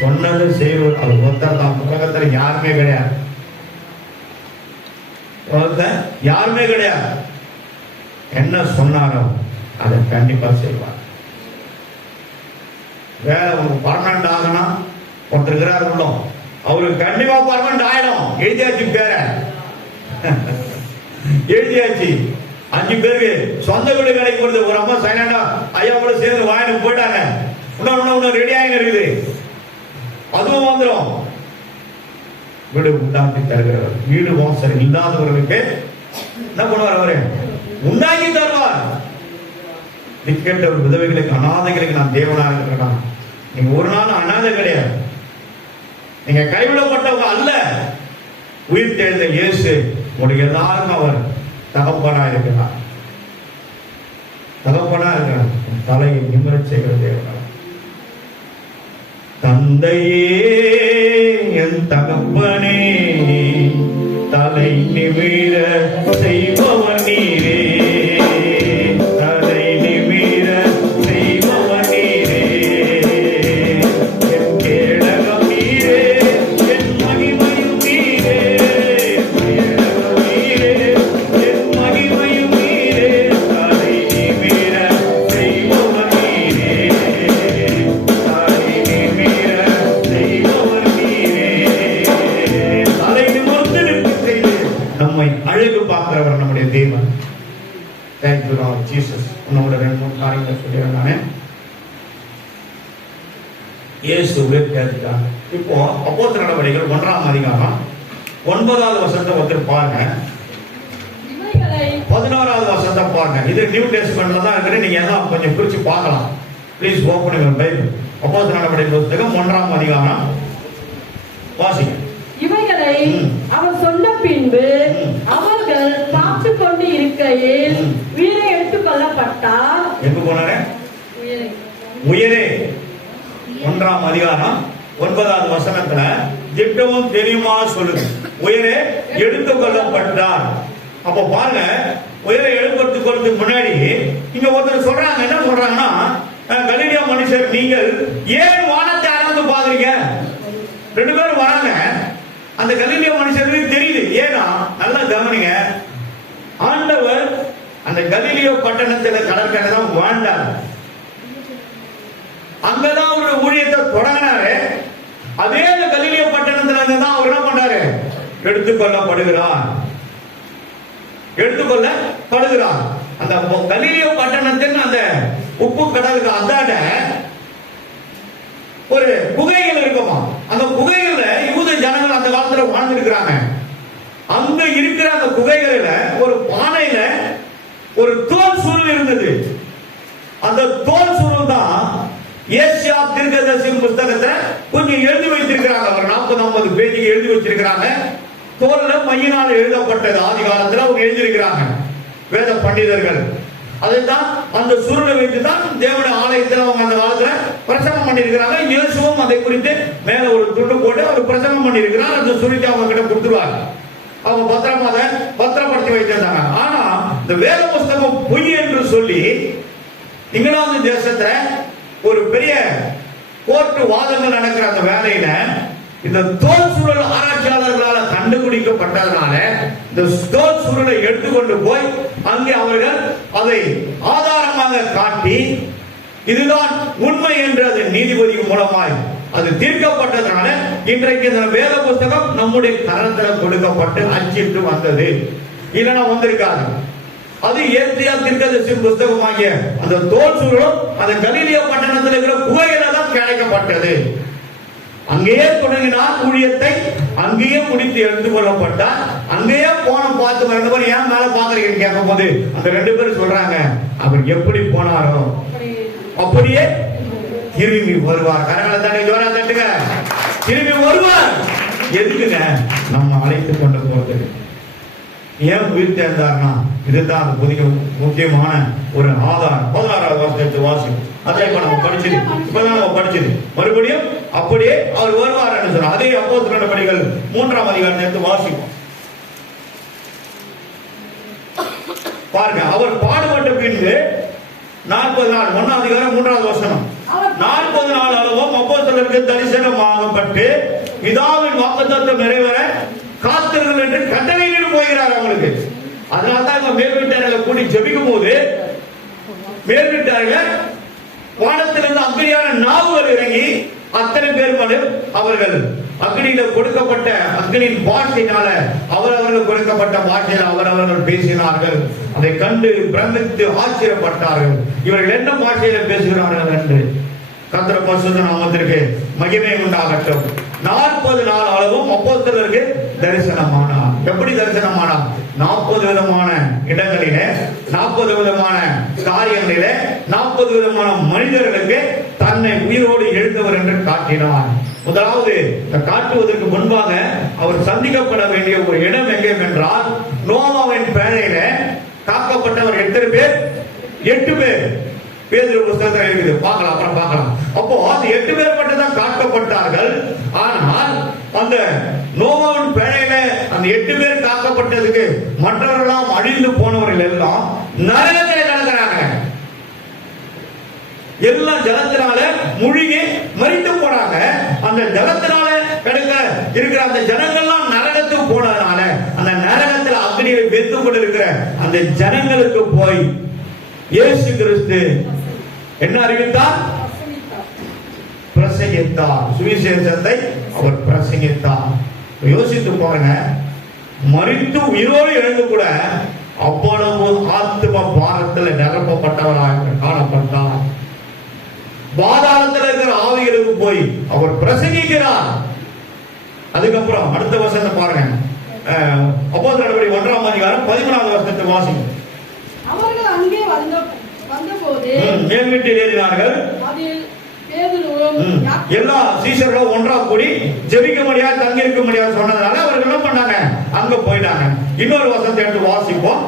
சொன்னது செய்வது அவர் ஒருத்தர் தான். உலகத்தில் யாருமே கிடையாது, யாருமே கிடையாது. என்ன சொன்னாரோ அதை கண்டிப்பா செய்வார். வேலை உங்களுக்கு பர்மனன்ட் ஆகணும். ஒருத்தர் இருக்கிறார் உள்ளோம், அவருக்கு கண்டிப்பா பர்மனன்ட் ஆயிடும். எழுதியாச்சு பேர, எழுதியாச்சு. 5 பேருக்கு சொந்த வீடு கிடைக்கும் போது ஒரு அம்மா சைலண்டா ஐயா கூட சேர்ந்து வாங்கிட்டு போயிட்டாங்க. இன்னும் ரெடி ஆகி இருக்குது, அதுவும் வந்துடும். வீடு உண்டாக்கி தருகிறவர், வீடு வாசல் இல்லாதவர்களுக்கு என்ன பண்ணுவார்? அவரு உண்டாக்கி தருவார். கேட்ட ஒரு விதவைகளுக்கு, அநாதைகளுக்கு நான் தேவனாக இருக்கிறேன். நீங்க ஒரு நாள் அநாதை கிடையாது, நீங்க கைவிடப்பட்டவங்க அல்ல. உயிர் தெழுந்த இயேசு உங்களுக்கு எல்லாருக்கும் அவர் தகப்பனா இருக்கிறார். தலையை நிமிரச் செய்கிற தேவனார். தந்தையே என் தகப்பனே, தலை நிமிர செய்பவன் நீரே, தலை நிமிர செய்பவன் நீரே, என் கேடகம் நீரே, என் மகிமையும் நீரே, கேடகம் நீரே, என் மகிமையும் நீரே, தலை நிமிர செய்பவன் நீரே, தலை நிமிர செய்பவன் நீரே, தலை நிமிர்ந்து நிற்க செய்து நம்மை அழகு பார்க்கிறவர் நம்முடைய தேவன். Thank you Lord Jesus. உன்னோட 2-3 காரியங்கள் சொல்லிடுறேன் நானே. இயேசு உயிர்த்தெழுந்தார். இப்போ அப்போஸ்தலர் நடவடிக்கைகள் 1ஆம் அதிகாரம் 9வது வசனத்தை ஒருத்தர் பாருங்க, 11வது வசனத்தை பாருங்க. இது நியூ டெஸ்ட்மென்ட்ல தான் இருக்கு, நீங்க எல்லாம் கொஞ்சம் பிரிச்சு பார்க்கலாம். Please open your Bible. அப்போஸ்தலர் நடவடிக்கைகள் புத்தகம் 1ஆம் அதிகாரம் வாசிங்க. இவைகளை இவைகளை அவர் சொன்ன பின்பு அவர்கள் காத்து கொண்டு இருக்கையில் உயிரை எடுத்துக் கொள்ளப்பட்டார். எங்க போனாரு? உயிரே 1ஆம் அதிகாரம் 9வது வசனத்துல திட்டமும் தெரியுமா சொல்லுது. உயிரே எடுத்துக் கொள்ளப்பட்டார். அப்ப பாருங்க, உயிரை எழுப்பத்துக் கொள்றதுக்கு முன்னாடி இங்க ஒருத்தர் சொல்றாங்க, என்ன சொல்றாங்கன்னா, கலிலியா மனுஷர் நீங்கள் ஏன் வானத்தை அறந்து பாக்குறீங்க? 2 பேரும் வராங்க. அந்த கலிலியா மனுஷருக்கு தெரியுது. ஏன்னா நல்லா கவனிங்க, ஆண்டவர் அந்த கலிலியோ பட்டணத்துல கடற்கரை தான் வாழ்ந்தார். அங்கதான் அவருடைய ஊழியத்தை தொடங்கினாரு. அதே கலிலியோ பட்டணத்துல தான் அவர் என்ன பண்றாரு? எடுத்துக்கொள்ளப்படுகிறார். அந்த கலிலியோ பட்டணத்தின் அந்த உப்பு கடலுக்கு அந்தாண்ட ஒரு குகைகள் இருக்குமா. அந்த குகைகள்ல யூத ஜனங்கள் அந்த காலத்துல வாழ்ந்துருக்கிறாங்க. அங்க இருக்கிற அந்த குகைகளில ஒரு பானையில ஒரு தோல் சுருள் இருந்தது. அந்த தோல் சுருள் தான் ஏசியா தீர்க்கதரிசியின் புத்தகத்தை கொஞ்சம் எழுதி வைத்திருக்கிறாங்க. ஒரு 40-50 பேஜுக்கு எழுதி வச்சிருக்கிறாங்க. தோல்ல மையினால் எழுதப்பட்டது ஆதி காலத்துல அவங்க எழுதியிருக்கிறாங்க வேத பண்டிதர்கள். அதைத்தான் அந்த சுருளை வைத்துதான் தேவனுடைய ஆலயத்தில் அவங்க அந்த காலத்துல பிரசங்கம் பண்ணியிருக்கிறாங்க. இயேசுவும் அதை குறித்து மேல ஒரு துண்டு போட்டு அவர் பிரசங்கம் பண்ணியிருக்கிறார். அந்த சுருளை அவங்க கிட்ட கொடுத்துருவாங்க. அவங்க பத்திரப்படுத்தி வைத்திருந்தாங்க. ஆனா இந்த வேத புஸ்தகம் பொய் என்று சொல்லி இங்கிலாந்து தேசத்துல ஒரு பெரிய கோர்ட்டு வாதங்கள் நடக்கிற அந்த வேலையில இந்த தோல் சுருள் ஆராய்ச்சியாளர்களால் கண்டுபிடிக்கப்பட்டதனால இந்த தோல் சுருளை எடுத்துக்கொண்டு போய் அங்கே அவர்கள் அதை ஆதாரமாக காட்டி இதுதான் உண்மை என்று அது நீதிபதி மூலமாய் அது தீர்க்கப்பட்டதனால இன்றைக்கு இந்த வேத புஸ்தகம் நம்முடைய கரத்தில் கொடுக்கப்பட்டு அச்சிட்டு வந்தது. இல்லைன்னா வந்திருக்காது. அது ஏசியா தீர்க்கதரிசியின் புஸ்தகமாகிய அந்த தோல் சுருளும் அந்த கலிலியா பட்டணத்தில் இருக்கிற குகையில தான் கிடைக்கப்பட்டது. அங்கேயே தொடங்கினார் ஊழியத்தை, அங்கேயே முடித்து எடுத்துக் கொள்ளப்பட்டார். அங்கேயே போன பார்த்து 2 பேரும் ஏன் மேல பாக்குறீங்கன்னு கேட்கும் போது அந்த 2 பேரும் சொல்றாங்க, அவர் எப்படி போனாரோ அப்படியே திரும்பி வருவார். கரங்களை தட்டி ஜோரா தட்டுங்க. திரும்பி வருவார். எதுக்குங்க? நம்ம அழைத்து கொண்டு போறது. ஏன் உயிர் தேர்ந்தார்னா இதுதான் அது புதிய முக்கியமான ஒரு ஆதாரம். 16வது வசனத்தை வாசிக்கும். அதை இப்ப நம்ம படிச்சது, இப்பதான் நம்ம படிச்சது. மறுபடியும் அப்படியே அவர் வருவார் என்று சொன்னார். அதே அப்போஸ்தலர் நடபடிகள் 3ஆம் அதிகாரத்தை வாசிக்கும். பாருங்க, அவர் பாடுபட்ட பின்பு 40 நாள் 1ஆம் அதிகாரம் 3வது வசனம் 40 நாள் அளவும் அப்போஸ்தலருக்கு தரிசனமாகப்பட்டு பிதாவின் வாக்குத்தத்தம் நிறைவேற காத்திருங்கள் என்று கட்டளையிட்டு போகிறார் அவங்களுக்கு. அதனால்தான் இவங்க மேல் வீட்டார்களை கூட்டி ஜெபிக்கும் போது மேல் வீட்டார்கள் வானத்திலிருந்து அக்னியான நாவுகள் இறங்கி அத்தனை பேர் அவர்கள் அக்னியில கொடுக்கப்பட்ட அக்னியின் பாஷையினால அவரவர்கள் கொடுக்கப்பட்ட பாஷையில் அவரவர்கள் பேசினார்கள். அதை கண்டு பிரமித்து ஆச்சரியப்பட்டார்கள். இவர்கள் என்ன பாஷையில பேசுகிறார்கள் என்று. கர்த்தர் பரிசுத்த நாமத்திற்கு மகிமை உண்டாகட்டும். 40 நாள் அளவும் அப்போஸ்தலருக்கு தரிசனமானார். எப்படி தரிசனமானார்? 40 விதமான இடங்களிலே, 40 விதமான காரியங்களிலே, 40 விதமான மனிதர்களுக்கு தன்னை உயிரோடு எழுந்தவர் என்று காட்டினார். முதலாவது காட்டுவதற்கு முன்பாக அவர் சந்திக்கப்பட வேண்டிய ஒரு இடம் எங்கே என்றால், நோவாவின் பேழையில காக்கப்பட்டவர் எத்தனை பேர்? 8 பேர். பேதுரு புத்தகத்தில் இருக்குது, பார்க்கலாம், அப்புறம் பார்க்கலாம். அப்போ அந்த 8 பேர் மட்டும் தான் காக்கப்பட்டார்கள். ஆனால் அந்த நோவாவின் பேழையில அந்த 8 பேர் காக்கப்பட்டதுக்கு மற்றவர்களாம் அழிந்து போனவர்கள் எல்லாம் நரகத்தில் நடக்கிறாங்க. எல்லாம் ஜலத்தினால முழுகி மரித்து போறாங்க. அந்த ஜலத்தினால இருக்கிற அந்த ஜனங்கள்லாம் நரகத்துக்கு போனதுனால அந்த நரகத்தில் அக்னியை வெந்து கொண்டிருக்கிற அந்த ஜனங்களுக்கு போய் இயேசு கிறிஸ்து என்ன அறிவித்தார்? பிரசங்கித்தார். சுவிசேஷத்தை அவர் பிரசங்கித்தார். யோசித்து பாருங்க, மரித்து உயிரோடு எழுந்து கூட அவ்வளவு ஆத்ம பாரத்தில் நிரப்பப்பட்டவராக காணப்பட்டார். பாதாளத்தில் இருக்கிற ஆவிகளுக்கு போய் அவர் பிரசங்கிக்கிறார். அதுக்கப்புறம் அடுத்த வசனத்தை பாருங்க. அப்போஸ்தலர் நடபடி 1ஆம் அதிகாரம் 13வது வசனத்தை வாசிங்க. அவர்கள் அங்கே வந்தபோது மேல் வீட்டில் ஏறினார்கள். அதில் எல்லா சீஷர்களும் ஒன்றா கூடி ஜெபிக்க முடியாது, தங்கி இருக்க முடியாது சொன்னதுனால அவர்கள் என்ன பண்ணாங்க, அங்க போயிட்டாங்க. இன்னொரு வசனத்தை எடுத்து வாசிப்போம்.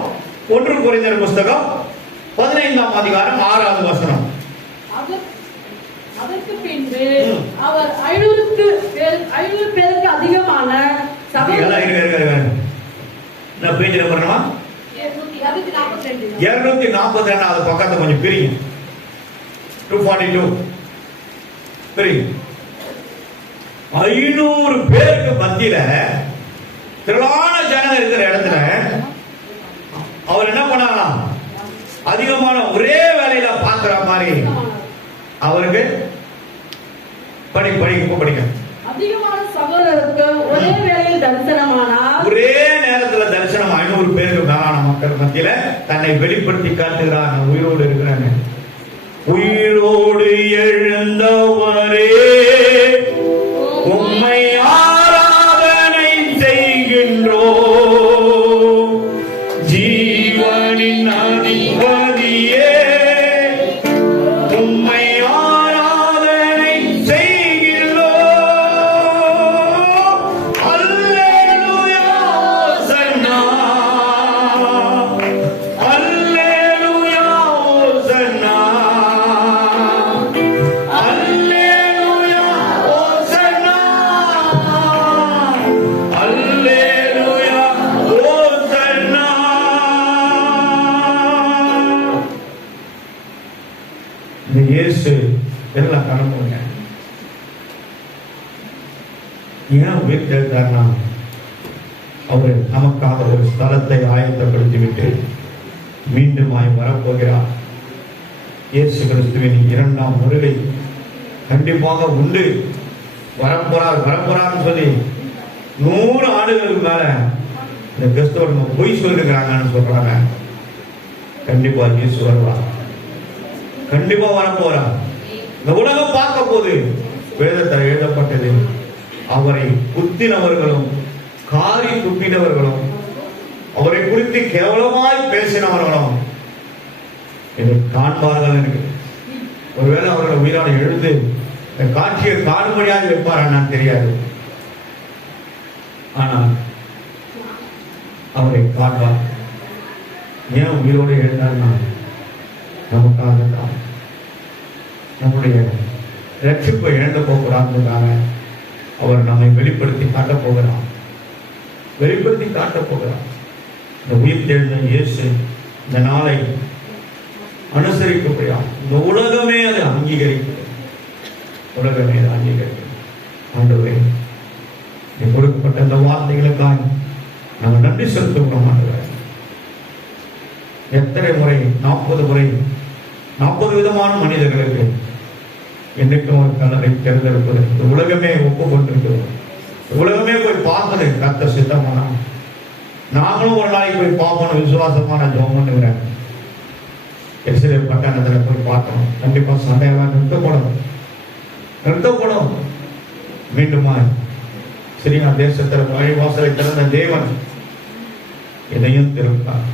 1 கொரிந்தியர் புஸ்தகம் 15ஆம் அதிகாரம் 6வது வசனம். அதற்கு பின்பு அவர் 500 பேருக்கு அதிகமான என்ன பேஜ் நம்பர் 242 பக்கத்தை கொஞ்சம் பிரியும். 242 பிரியும். 500 பேருக்கு மத்தியில திரளான ஜனங்க இருக்கிற இடத்துல அவர் என்ன பண்ணாராம், அதிகமான ஒரே வேலையில பாக்குற மாதிரி அவருக்கு படிக்க அதிகமான சகோதரருக்கு ஒரே வேளையில் தரிசனமானார். ஒரே நேரத்துல தரிசனம் 500 பேருக்கு மேலான மக்கள் மத்தியில தன்னை வெளிப்படுத்தி காட்டுகிறார். நான் உயிரோடு இருக்கிறேன். உயிரோடு எழுந்தவரே உம்மை ஆராதனை செய்கின்றோம், ஜீவனின் அதிபதியே உம்மை ஆராதனை செய்கின்றோம். அல்லேலூயா ஓசன்னா, அல்லேலூயா ஓசன்னா, அல்லேலூயா ஓசன்னா, அல்லேலூயா ஓசன்னா. இந்த இயேசு எல்லாம் கடவுங்க ஏன் உயிர் தெரிந்தார்னா, அவர் நமக்காக ஒரு ஸ்தலத்தை ஆயத்தப்படுத்திவிட்டு மீண்டும் வரப்போகிறார். இயேசு கிறிஸ்துவின் 2ஆம் வருகை கண்டிப்பாக உண்டு. வரப்போறான்னு சொல்லி 100 ஆண்டுகளுக்கு மேல இந்த கிறிஸ்தவர் பொய் சொல்லிருக்கிறாங்கன்னு சொல்றாங்க. கண்டிப்பா இயேசு வருவார், கண்டிப்பா வரப்போறார். இந்த உலகம் பார்க்க போது வேதத்தில் எழுதப்பட்டது, அவரை குத்தினவர்களும் காரி துப்பினவர்களும் அவரை குறித்து கேவலமாய் பேசினவர்களும் இதை காண்பார்கள் என்று. ஒருவேளை அவர்கள் உயிரோடு எழுந்து இந்த காட்சியை காணும்படியாக வைப்பார் தெரியாது, ஆனால் அவரை காண்பார். ஏன் உயிரோடு எழுந்தார்னா, நமக்காக தான். நம்முடைய ரட்சிப்பை இழந்து போகிறாங்க. அவர் நம்மை வெளிப்படுத்தி காட்டப் போகிறார். இந்த உயிர் தெழுந்த இயேசு இந்த நாளை அனுசரிக்கப்படியா இந்த உலகமே அதை அங்கீகரிக்கிறது. ஆண்டவரே, கொடுக்கப்பட்ட இந்த வார்த்தைகளுக்காக நாங்கள் நன்றி செலுத்துகிறோம். ஆண்டவரே, எத்தனை முறை 40 முறை 40 விதமான மனிதர்களுக்கு என்னைக்கும் ஒரு கலரை தேர்ந்தெடுப்பது இந்த உலகமே ஒப்புக்கொண்டிருக்கிறோம். உலகமே போய் பார்ப்பது கர்த்தர் சித்தமானா நாங்களும் ஒரு நாளைக்கு போய் பார்ப்போம். விசுவாசமான ஜெபம் பண்ணுகிறேன். எருசலேம் பட்டணத்தில் போய் பார்க்கணும். கண்டிப்பா சண்டையெல்லாம் நிறுத்தப்படும். மீண்டுமா சிரியா தேசத்தில் வழிவாசலை திறந்த தேவன் இதையும் திறப்பார்.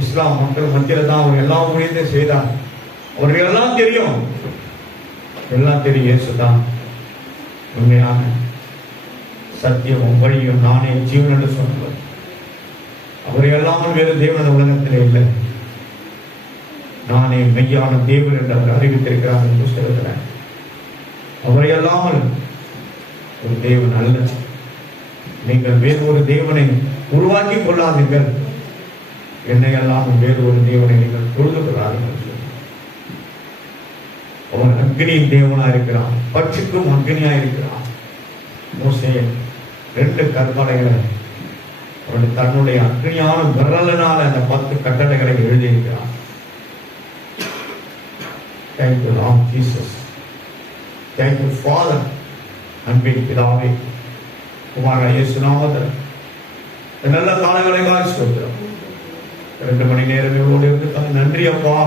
இஸ்லாம் மக்கள் மத்தியில் தான் அவர் எல்லாம் முடிந்து செய்தார். அவர்கள் எல்லாம் தெரியும், இயேசுதான் உண்மையான சத்தியமும் வழியும் நானே ஜீவன் என்று சொன்னவர். அவரை எல்லாமல் வேறு தேவன் உலகத்திலே இல்லை. நானே மெய்யான தேவன் என்று அவர் அறிவித்திருக்கிறார் என்று புஸ்தகத்தில். அவரை அல்லாமல் ஒரு தேவன் அல்ல. நீங்கள் வேறு ஒரு தேவனை உருவாக்கி கொள்ளாதீர்கள், என்னை எல்லாம் வேறு ஒரு தேவனை நீங்கள் தொழுது கொள்ளாதீர்கள். அவன் அக்னியின் தேவனா இருக்கிறான், பட்சிக்கும் அக்னியா இருக்கிறான். மோசே 2 கற்பனைகளை அவன் தன்னுடைய அக்னியான விரலினால் அந்த 10 கட்டளைகளை எழுதியிருக்கிறான். Thank you Lord Jesus. Thank you Father. அன்பின் பிதாவே, குமாரா இயேசு நாமத்தில் நல்ல காலங்களை சொல்கிறோம். 2 மணி நேரம் இவ்வளவு இருந்து நன்றி அப்பா.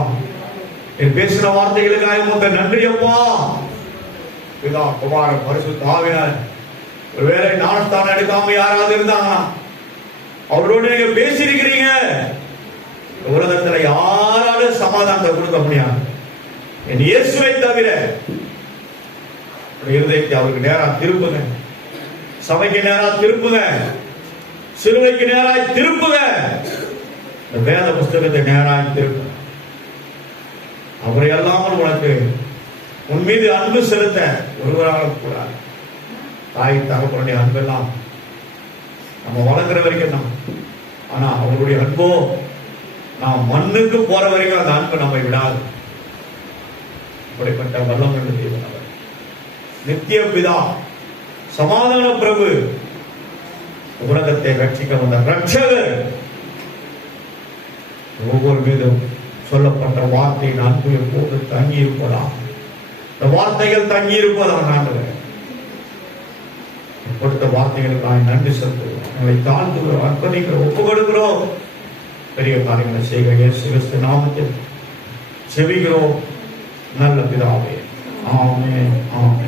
பேசின வார்த்தைகளுக்காக உமக்கு நன்றி அப்பா. பிதா குமார பரிசுத்த ஆவியார் ஒருவேளை ஞானஸ்தானம் எடுக்காம யாராவது இருந்தாங்கன்னா அவரோடு நீங்க பேசியிருக்கிறீங்க. உலகத்துல யாராலும் சமாதானத்தை கொடுக்க முடியாது. என் இயேசுவை தவிர. இருதயத்தை அவருக்கு நேரா திருப்புங்க, சபைக்கு நேரா திருப்புங்க, சிலுவைக்கு நேராய் திருப்புங்க, இந்த வேத புஸ்தகத்தை நேராய் திருப்புங்க. அவரை அல்லாமல் உனக்கு உன் மீது அன்பு செலுத்த ஒருவராக கூடாது. தாய் தகப்பனுடைய அன்பெல்லாம் நம்ம வளர்க்கிற வரைக்கும் தான். ஆனா அவருடைய அன்போ நாம் மண்ணுக்கு போற வரைக்கும் அந்த அன்பு நம்மை விடாது. அப்படிப்பட்ட வல்லமை தேவன் அவர். நித்திய பிதா, சமாதான பிரபு, உலகத்தை ரட்சிக்க வந்த ரட்சகர். ஒவ்வொரு மீதும் சொல்லப்பட்ட வார்த்தையின் அன்பு எப்போது தங்கி இருப்பதாம். இந்த வார்த்தைகள் தங்கி இருப்பதாம். ஆண்டவர் கொடுத்த வார்த்தைகளுக்காக நன்றி செலுத்துகிறோம். எங்களை தாழ்த்துகிறோம், அர்ப்பணிக்கிறோம், ஒப்புக் கொடுக்கிறோம். பெரிய காரியங்களை செய்க இயேசு கிறிஸ்து நாமத்தில் செபிக்கிறோம் நல்ல பிதாவே. ஆமென், ஆமென்.